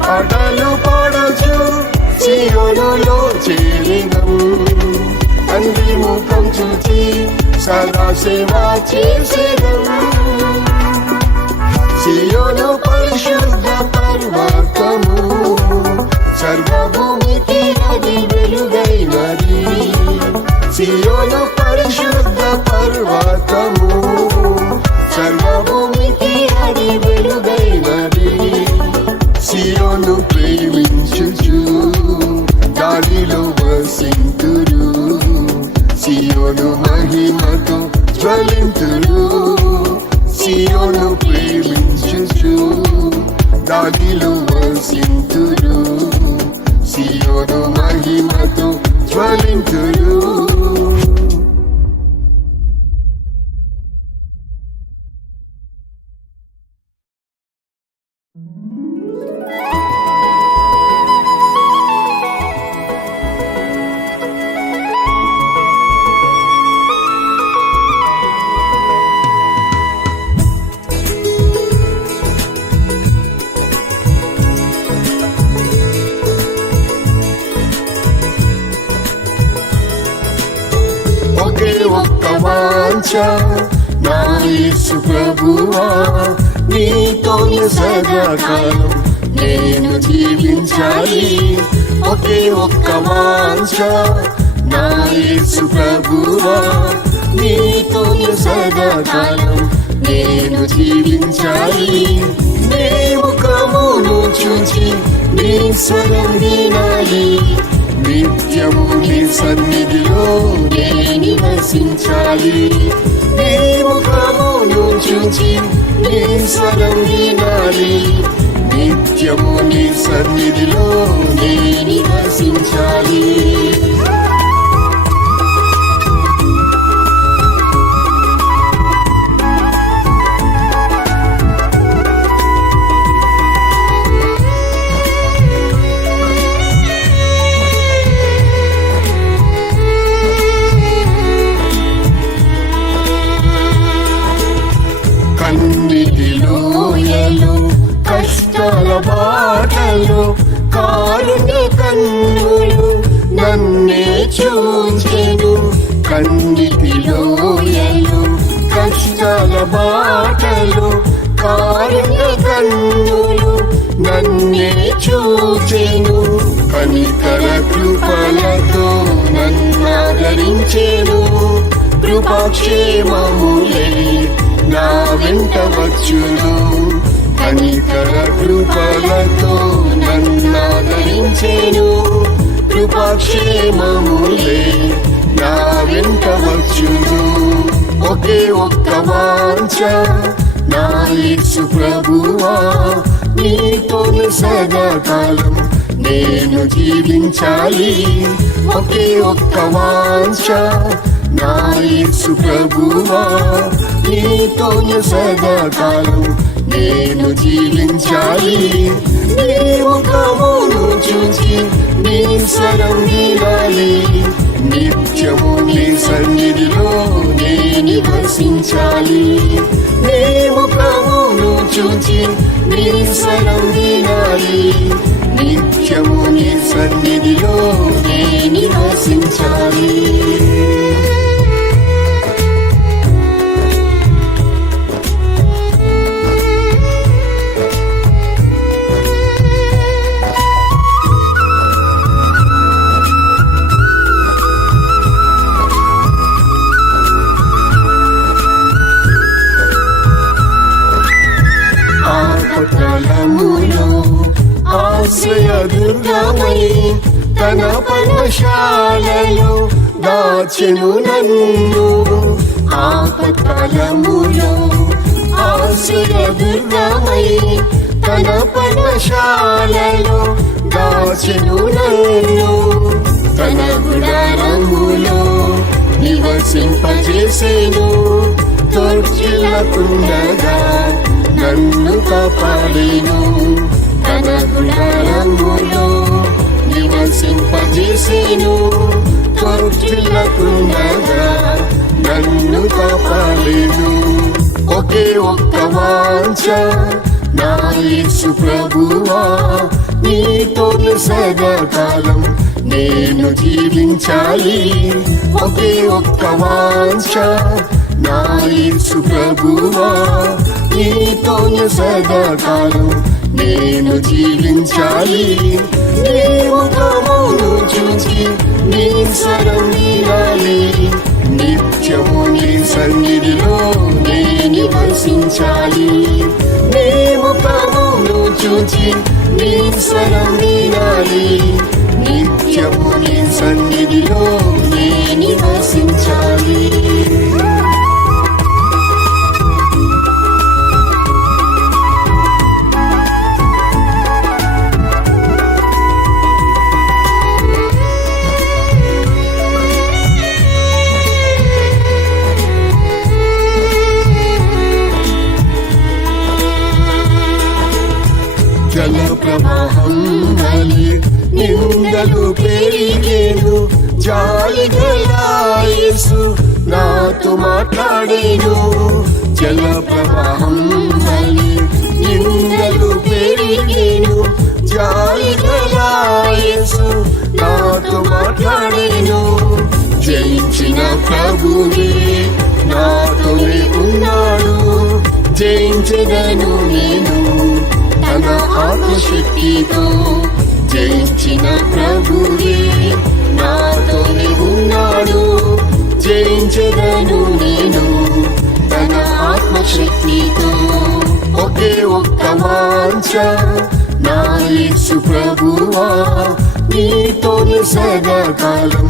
పాటలు పాడొచ్చు సియోనులో చేరినం తండ్రి ముఖం చూచి సదా సేవ చేసేదం సియోను పరిశుద్ధ పర్వతము సర్వభూమికి అది వెలుగైనది సియోను పరిశుద్ధ పర్వతము సర్వభూమికి అది వెలుగైనది సియోను ప్రేమించుచు దానిలో వసింతురు సియోను మహిమతో జ్వలింతురు సియోను ప్రేమించుచు దానిలో వసింతురు సియోను మహిమతో జ్వలింతురు ఒక్క వాంఛ నా యేసు ప్రభువా నీతోనే సదాకాలం నేను జీవించాలి ఒకే ఒక్క వాంఛ నా యేసు ప్రభువా నీతోనే సదాకాలం నేను జీవించాలి నీ ముఖమును చూచి నీ స్వరం వినాలి నిత్యము నీ సన్నిధిలో నేను నివసించాలి నీ ముఖమును చూచి నీ స్వరం వినాలి నిత్యము నీ సన్నిధిలో నేను నివసించాలి కన్నిటిలోయలు కష్టాల బాటలు కారుణ్య కన్నులు నన్నే చూచెను కన్నిటిలోయలు కష్టాల బాటలు కారుణ్య కన్నులు నన్నే చూచెను కనికర కృపలతో నన్నాదరించెను కృపాక్షేమములే నా వెంట వచ్చును కనికర కృపలతో నన్నాదరించెను కృపాక్షేమములే నా వెంట వచ్చును ఒకే ఒక్క వాంఛ నా యేసు ప్రభువా నీతోనే సదాకాలం నేను జీవించాలి ఒకే ఒక్క వాంఛ నా యేసు ప్రభువా నీతోనే సదాకాలం నేను జీవించాలి నీ ముఖమును చూచి నీ స్వరం వినాలి నిత్యము నీ సన్నిధిలో నేను నివసించాలి నీ ముఖమును చూచి నీ స్వరం వినాలి నిత్యము నీ సన్నిధిలో నేను నివసించాలి ఆపదలములో ఆశ్రయ దుర్గమై తన పర్ణశాలలో దాచెను నన్ను ఆపదలములో ఆశ్రయ దుర్గమై తన పర్ణశాలలో దాచెను నన్ను తన గుడారములో నివసింపజేసేను తోడ్చిల్లకుండగా నన్ను కాపాడేను తన గుడారములో నివసింపజేసేను తోడ్చిల్లకుండగా నన్ను కాపాడేను ఒకే ఒక్క వాంఛ నా యేసు ప్రభువా, నీతోనే సదాకాలం నేను జీవించాలి. ఒకే ఒక్క వాంఛ నా యేసు ప్రభువా, నీతోనే సదాకాలం నేను జీవించాలి. నీ ముఖమును చూచి నీ స్వరం వినాలి. నిత్యము నీ సన్నిధిలో నే నివసించాలి. నీ ముఖమును చూచి నీ స్వరం వినాలి. నిత్యము నీ సన్నిధిలో నే నివసించాలి. జల ప్రవాహం వలె నిందలు పెరిగేను. జాలి గల యేసు నాతో మాట్లాడేను. జల ప్రవాహం వలె నిందలు పెరిగేను. జాలి గల యేసు నాతో మాట్లాడేను. జయించిన ప్రభువే నాతోనే ఉన్నాడు. జయించెదను నేను తన ఆత్మశక్తితో. జయించిన ప్రభువే నాతోనే ఉన్నాడు. జయించెదను నేను తన ఆత్మశక్తితో. ఒకే ఒక్క వాంఛ నా యేసు ప్రభువా, నీతోనే సదాకాలం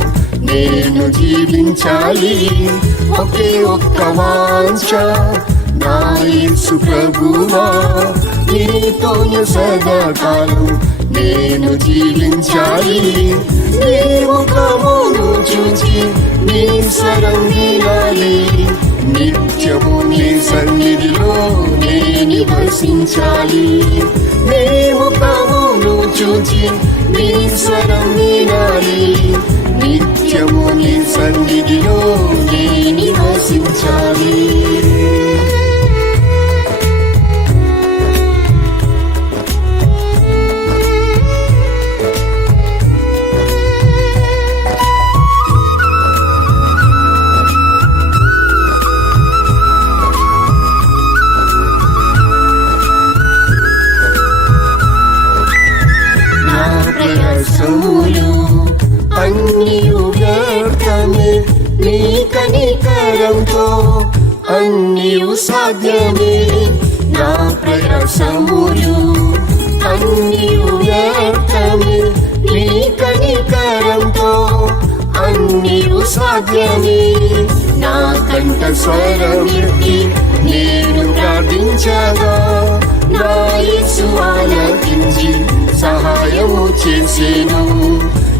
నేను జీవించాలి. ఒకే ఒక్క వాంఛ నా యేసు ప్రభువా, నీతోనే సదాకాలం నేను జీవించాలి. నీ ముఖమును చూచి నీ స్వరం వినాలి. నిత్యము నీ సన్నిధిలో నే నివసించాలి. నీ ముఖమును చూచి నీ స్వరం వినాలి. నిత్యము నీ సన్నిధిలో నే నివసించాలి. ప్రయాసములు అన్నియు వ్యర్థమే. నీ కనికరంతో అన్నియు సాధ్యమే. నా ప్రయాసములు అన్నియు వ్యర్థమే. నీ కనికరంతో అన్నియు సాధ్యమే. నా కంఠ స్వరమెత్తి నేను ప్రార్థించగా నా యేసు ఆలకించి సహాయము చేసేను.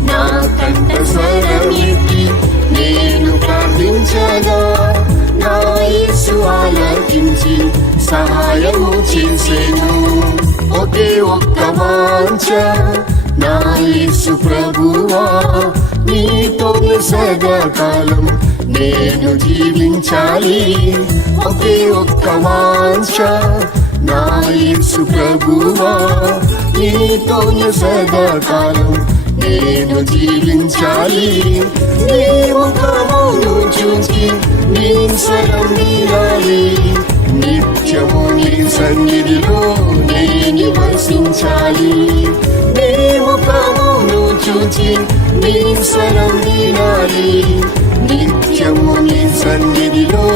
నా కంఠ స్వరమెత్తి నేను ప్రార్థించగా నా యేసు ఆలకించి సహాయము చేసేను. ఒకే ఒక్క వాంఛ నా యేసు ప్రభువా, నీతోనే సదాకాలం నేను జీవించాలి. ఒకే ఒక్క వాంఛ నా యేసు ప్రభువా, నీతోనే సదాకాలం నేను జీవించాలి. నీ ముఖమును చూచి నీ స్వరం వినాలి. నిత్యము నీ సన్నిధిలో నే నివసించాలి. నీ ముఖమును చూచి నీ స్వరం వినాలి. నిత్యము నీ సన్నిధిలో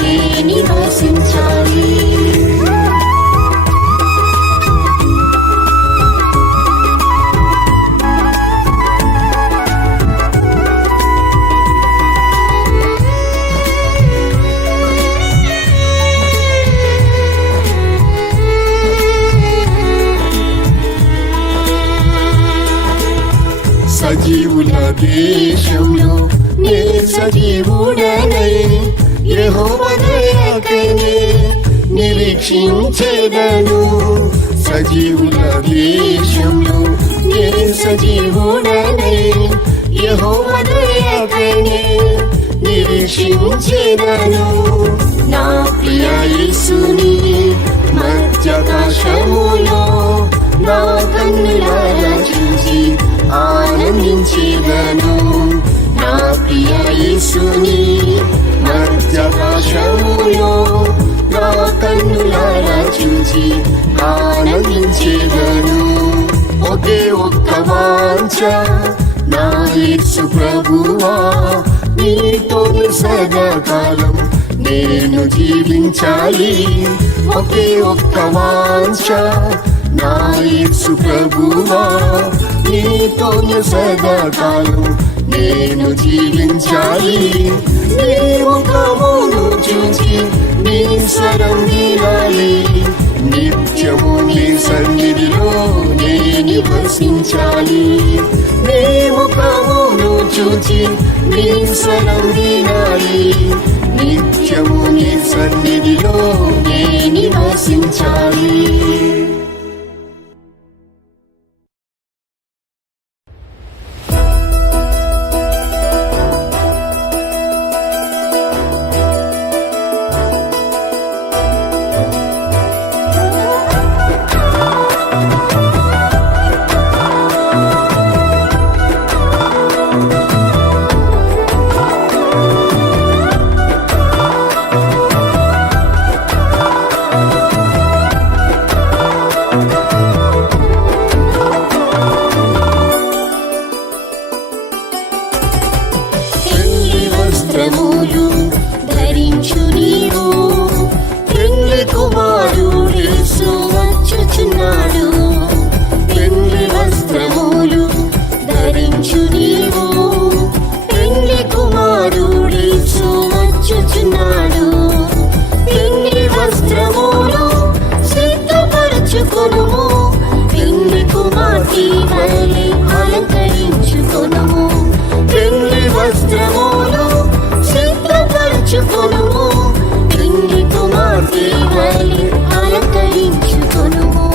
నే నివసించాలి. సజీవుల దేశంలో నే సజీవుడనై యెహోవా దయకై నిరీక్షించెదను. సజీవుల దేశంలో నే సజీవుడనై యెహోవా దయకై నిరీక్షించెదను. నా ప్రియ యేసుని మధ్యాకాశం కన్నులారా చూచి ఆనందించేదను. ఒకే ఒక్క వాంఛ నా యేసు ప్రభువా, నీతోనే సదాకాలం నేను జీవించాలి. ఒకే ఒక్క వాంఛ నా యేసు ప్రభువా, నీతోనే సదాకాలం నేను జీవించాలి. నీ ముఖమును చూచి నీ స్వరం వినాలి. నిత్యము నీ సన్నిధిలో నే నివసించాలి. నీ ముఖమును చూచి నీ స్వరం వినాలి. నిత్యము నీ సన్నిధిలో నే నివసించాలి. వస్త్రములు ధరించు నీవు, పెళ్లి కుమారుడు యేసు వచ్చుచున్నాడు. పెళ్లి వస్త్రములు ధరించు నీవు, పెళ్లి కుమారుడు యేసు వచ్చుచున్నాడు. పెళ్లి వస్త్రములు సిద్ధపరచుకొనుము, పెళ్లి కుమార్తె వలె అలంకరించుకొనుము. పెళ్లి వస్త్రములు సిద్ధపరచుకొనుము, పెళ్లి కుమార్తె వలె అలంకరించుకొనుము.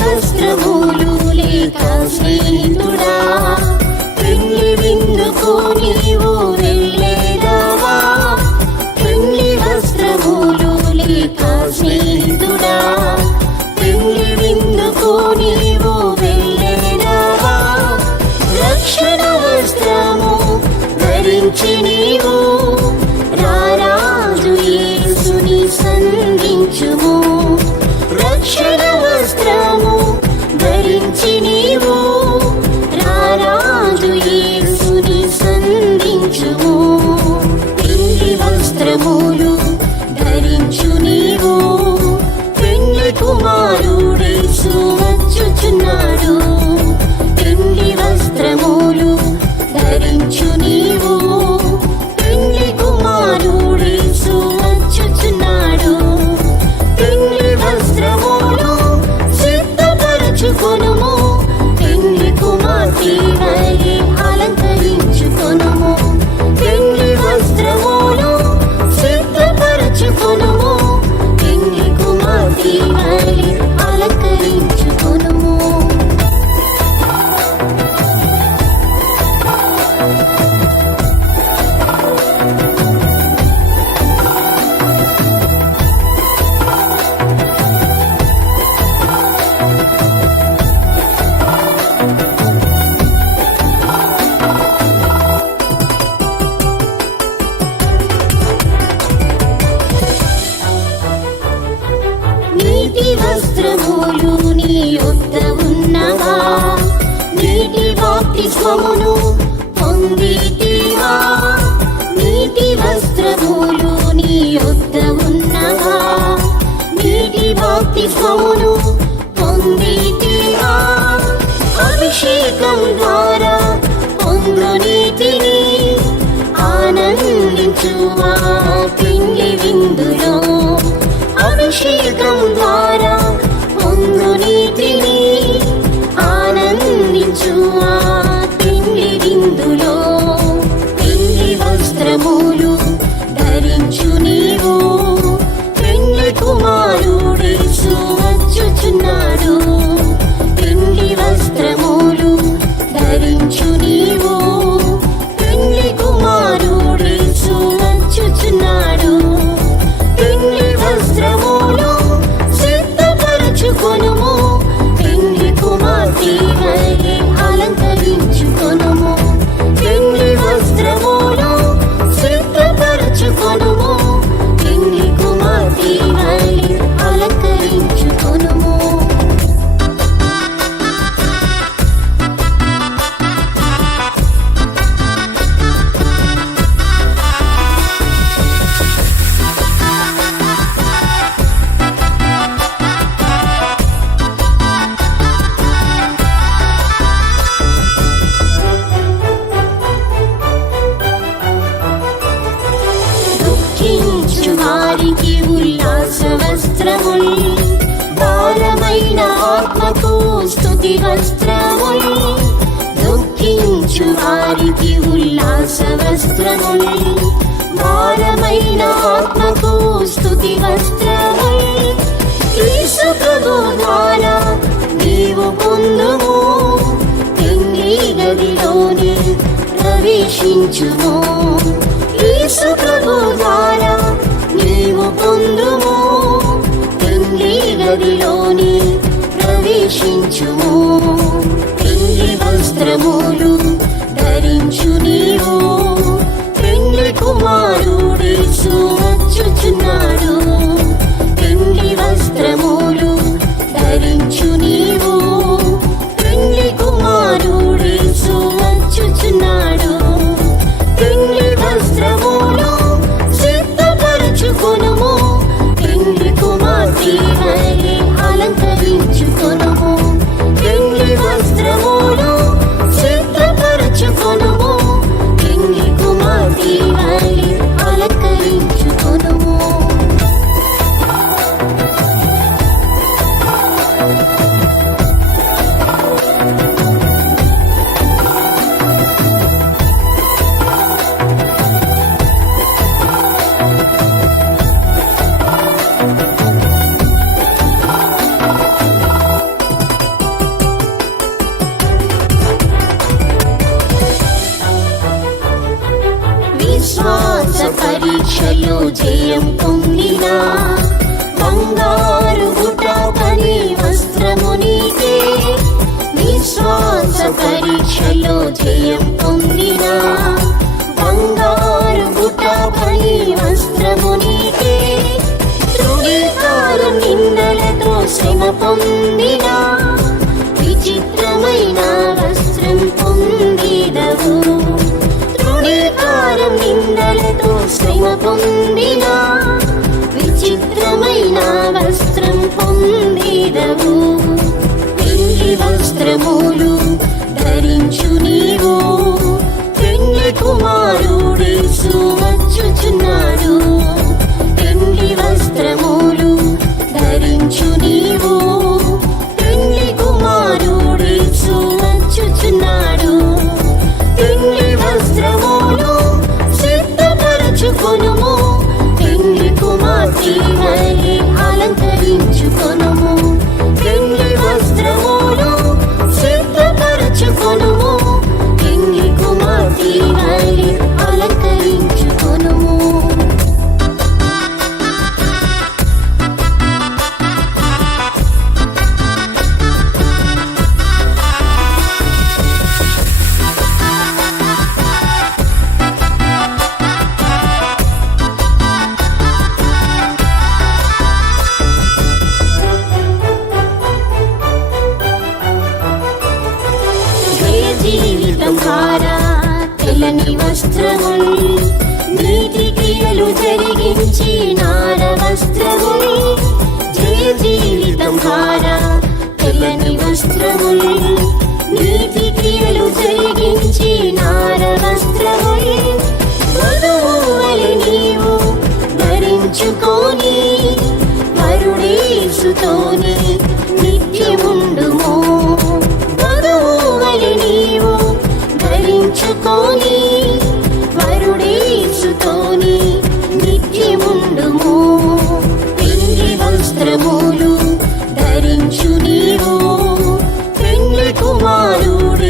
వస్త్రములు లేక స్నేహితుడా, పెళ్లి విందుకు నీవు వెళ్ళేదావా? పెళ్లి వస్త్రములు లేక స్నేహితుడా, పెళ్లి విందుకు నీవు వెళ్ళేదావా? రక్షణ వస్త్రము ధరించి నీవు రారాజు యేసుని సంధించుము. రక్షణ వస్త్రము ధరించి నీవు రారాజు యేసుని సంధించుము. పెళ్లి వస్త్రములు ధరించు నీవు, పెళ్లి కుమారుడు యేసు వచ్చుచున్నాడు. పెళ్లి వస్త్రములు ధరించు నీవు, పెళ్లి కుమారుడు యేసు వచ్చుచున్నాడు. పెళ్లి వస్త్రములు సిద్ధపరచుకొనుము, పెళ్లి కుమార్తె వలె అలంకరించుకొనుము. పెళ్లి వస్త్రములు సిద్ధపరచుకొనుము, పెళ్లి కుమార్తె వలె అలంకరించుకొనుము. నీటి వస్త్రములు నీ యొద్ద ఉన్నవా? నీటి బాప్తిస్మమును పొందితివా? నీటి వస్త్రములు నీ యొద్ద ఉన్నవా? నీటి బాప్తిస్మమును పొందితివా? అభిషేకం ద్వారా పొందు నీతిని ఆనందించువా పిండి విందులో. అభిషేకం ద్వారా పొందు నీతిని ఆనందించువా పిండి విందులో. పెళ్లి వస్త్రములు ధరించు నీవు, పెళ్లి కుమారుడు యేసు వచ్చుచున్నాడు. పెళ్లి వస్త్రములు వస్త్రముల్, దుఃఖించు వారికి ఉల్లాస వస్త్రముల్, భారమైన ఆత్మకు స్తుతి వస్త్రముల్. యేసు ప్రభు ద్వారా నీవు పొందుము, పెండ్లి గదిలోని ప్రవేశించుము. యేసు ప్రభు ద్వారా నీవు పొందుము, పెండ్లి గదిలోని ప్రవేశించుము. పెండ్లి వస్త్రములు ధరించు నీవు, పెండ్లి కుమారుడేసు వచ్చుచున్నాడు. పెండ్లి వస్త్రములు ధరించు నీవు, పెండ్లి కుమారుడేసు వచ్చుచున్నాడు. పెండ్లి వస్త్రములు సిద్ధపరచుకొనుము, పెండ్లి కుమార్తె వలె అలంకరించుకొనుము. పెండ్లి వస్త్రములు సిద్ధపరచుకొనుము, పెండ్లి కుమార్తె వలె అలంకరించుకొనుము. విశ్వాస పరీక్షలో జయం పొందిన బంగారు గుటాపని వస్త్రము నీకే. విశ్వాస పరీక్షలో జయం పొందిన బంగారు గుటాపని వస్త్రము నీకే. తృణీకారం నిందలతో శ్రమ పొందిన విచిత్రమైన వస్త్రం పొందిదవు. తృణీకారం నిందలతో శ్రమ పొందిన విచిత్రమైన వస్త్రం పొందిదవు. పెండ్లి వస్త్రములు ధరించు నీవు, పెండ్లి కుమారుడేసు వచ్చుచున్నాడు. పెండ్లి వస్త్రములు ధరించు నీవు, పెండ్లి కుమారుడేసు వచ్చుచున్నాడు. పెండ్లి వస్త్రములు సిద్ధపరచుకొనుము, పెండ్లి కుమార్తె వలె అలంకరించుకొనుము. పెండ్లి వస్త్రములు సిద్ధపరచుకొనుము, పెండ్లి కుమార్తె వలె అలంకరించుకొనుము. జయ జీవితం ద్వారా తెల్లని వస్త్రముల్, నీతి క్రియలు జరిగించి నార వస్త్రముల్. జయ జీవితం ద్వారా తెల్లని వస్త్రముల్, నీతి క్రియలు జరిగించి నార వస్త్రముల్. వధువు వలె నీవు ధరించుకొని వరుడేసుతోని నిత్యముండుము. వధువు వలె నీవు ధరించుకొని వరుడేసుతోని నిత్యముండుము. పెండ్లి వస్త్రములు ధరించు నీవు, పెండ్లి కుమారుడు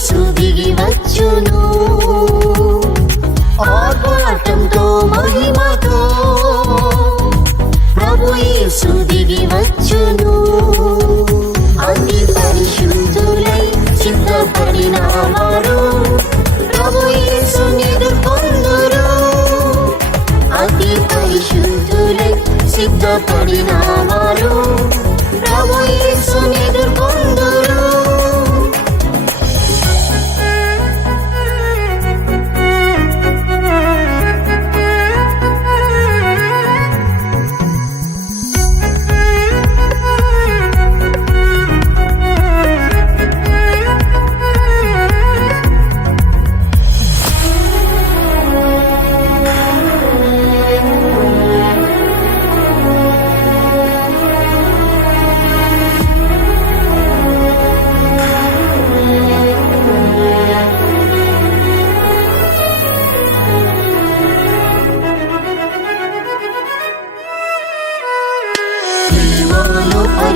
యేసు దిగి వచ్చును ఆర్భాటంతో మహిమతో ప్రభు యేసు దిగి వచ్చును అతి పరిశుద్ధులై సిద్ధపడిన వారు ప్రభు యేసుని ఎదుర్కొందురు అతి పరిశుద్ధులై సిద్ధపడిన వారు ప్రభు యేసుని ఎదుర్కొందురు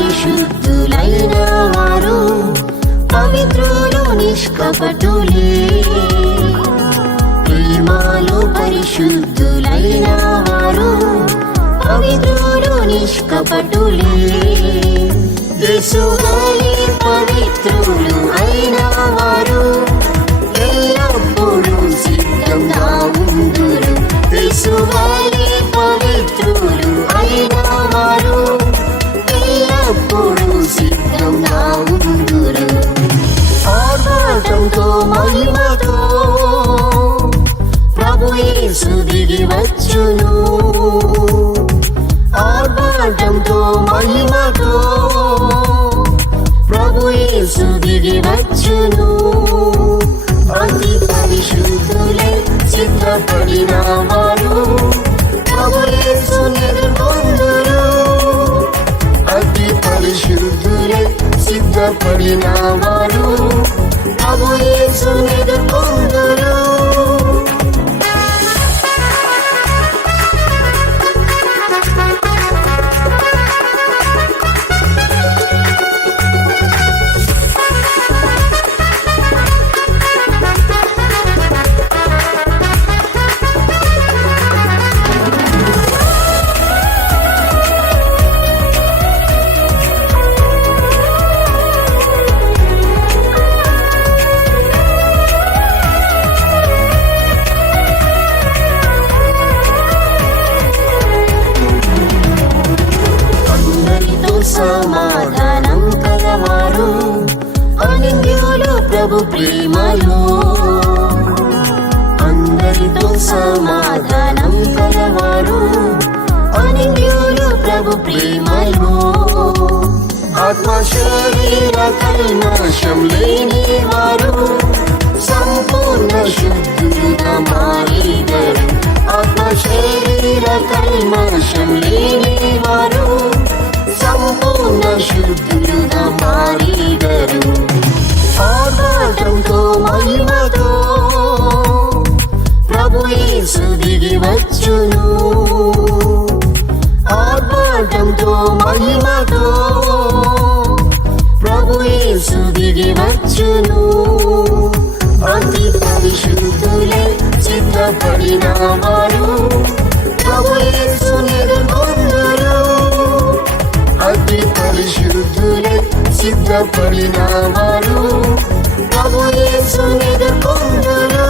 పరిశుద్ధులైన వారు పవిత్రులు నిష్కపటులే ప్రేమలో పరిశుద్ధులైన వారు పవిత్రులు నిష్కపటులే యేసు వలె పవిత్రులు అయిన వారు ఎల్లప్పుడూ సిద్ధంగా ఉందురు యేసు వలె పవిత్రులు అయిన వారు ఎల్లప్పుడూ సిద్ధంగా ఉందురు ఆర్భాటంతో మహిమతో ప్రభు యేసు దిగి వచ్చును ఆర్భాటంతో మహిమతో ప్రభు యేసు దిగి వచ్చును అతి పరిశుద్ధులై సిద్ధపడిన వారు ప్రభు యేసుని ఎదుర్కొందురు అతి పరిశుద్ధులై సిద్ధపడిన వారు ప్రభు యేసుని ఎదుర్కొందురు సమాధానం కలవారు అనింద్యులు ప్రభు ప్రేమలో అందరితో సమాధానం కలవారు అనింద్యులు ప్రభు ప్రేమలో ఆత్మ శరీర కల్మషం లేని వారు సంపూర్ణ శుద్ధులుగా మారిదరు ఆత్మ శరీర కల్మషం లేని వారు సంపూర్ణ శుద్ధులుగా మారిదరు ఆర్భాటంతో మహిమతో ప్రభు యేసు దిగి వచ్చును ఆర్భాటంతో మహిమతో ప్రభు యేసు దిగి వచ్చును అతి పరిశుద్ధులై సిద్ధపడిన వారు ప్రభు యేసుని ఎదుర్కొందురు అతి పరిశుద్ధులై సిద్ధపడిన వారు ప్రభు యేసుని ఎదుర్కొందురు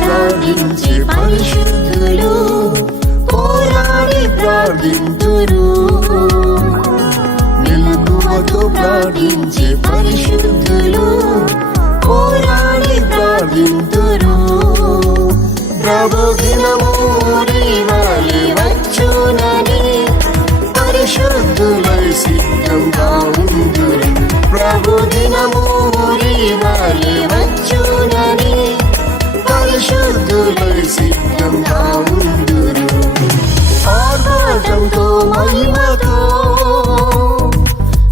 ప్రార్థించే పరిశుద్ధులు పోరాడి ప్రార్థింతురు మెలకువతో ప్రార్థించే పరిశుద్ధులు పోరాడి ప్రార్థింతురు ప్రభు దినము రీవాలి వచ్చునని పరిశుద్ధులై సిద్ధంగా ఉందురు. ప్రభు దినము రీవాలి వచ్చునని పరిశుద్ధులై సిద్ధంగా ఉందురు. ఆర్భాటంతో మహిమతో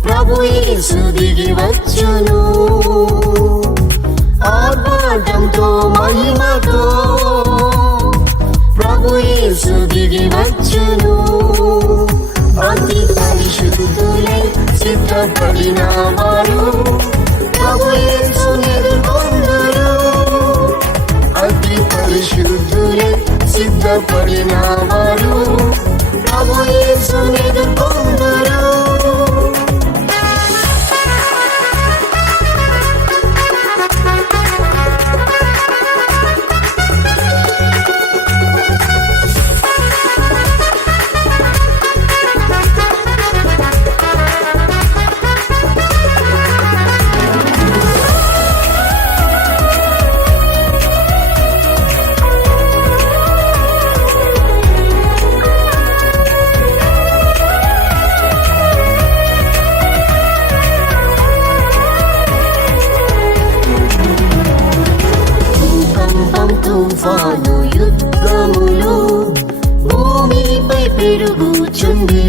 ప్రభు యేసు దిగి వచ్చును. ఆర్భాటంతో మహిమతో ప్రభు యేసు దిగి వచ్చును. అతి పరిశుద్ధులై సిద్ధపడిన వారు ప్రభు యేసుని ఎదుర్కొందురు. అతి పరిశుద్ధులై సిద్ధపడిన వారు ప్రభు యేసుని ఎదుర్కొందురు. తుఫాను యుద్ధములు భూమిపై పెరుగుచుంది.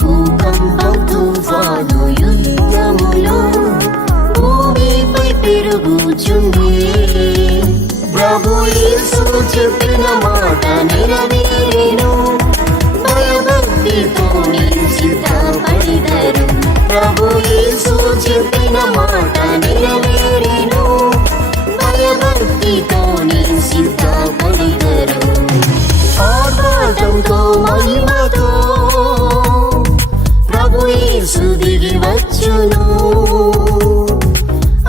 భూకంపం తుఫాను యుద్ధములు భూమిపై పెరుగుచుంది. ప్రభు యేసు చెప్పిన మాట నెరవేరెను. భయభక్తితో సిద్ధపడిదరు. ప్రభు యేసు చెప్పిన మాట నెరవేరెను. భక్తితో సిద్ధపడిదరు. ఆర్భాటంతో మహిమతో ప్రభు యేసు దిగి వచ్చును.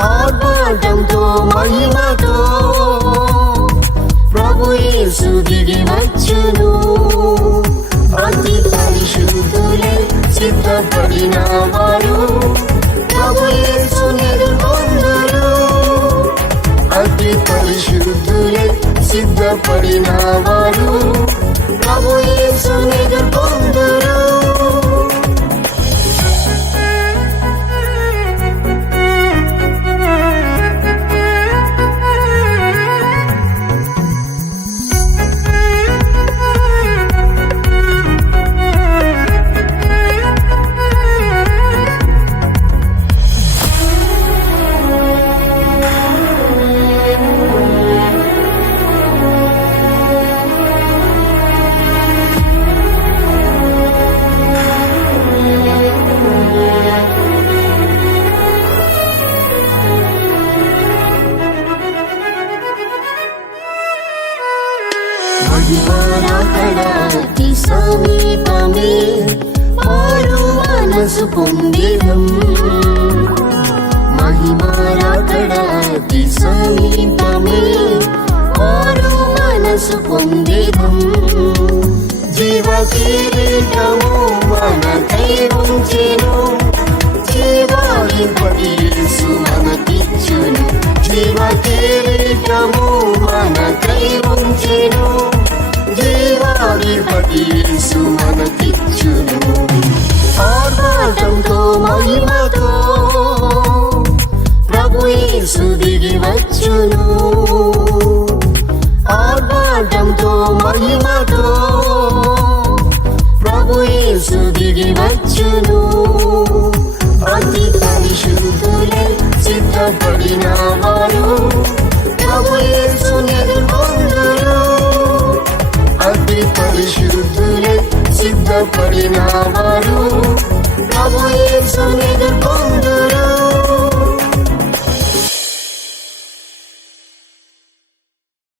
ఆర్భాటంతో మహిమతో ప్రభు యేసు దిగి వచ్చును. అతి పరిశుద్ధులై సిద్ధపడిన వారు ప్రభు యేసుని ఎదుర్కొందురు. అతి పరిశుద్ధులై సిద్ధపడిన వారు ప్రభు యేసుని ఎదుర్కొందురు. అతి సమీపమే మారు మనసు పొందేదం. మహిమారాకడ అతి సమీపమే మారు మనసు పొందేదం. జీవ కిరీటము మనకై ఉంచెను. జీవాధిపతి యేసు మనకిచ్చును. జీవ కిరీటము మనకై ఉంచెను. జీవాధిపతి యేసు మనకిచ్చును. ఆర్భాటంతో మహిమతో ప్రభు యేసు దిగి వచ్చును. ఆర్భాటంతో మహిమతో ప్రభు యేసు దిగి వచ్చును. అతి పరిశుద్ధులై సిద్ధపడిన వారు ప్రభు యేసుని ఎదుర్కొందురు. అతి పరిశుద్ధులై సిద్ధపడిన వారు ప్రభు యేసుని ఎదుర్కొందురు.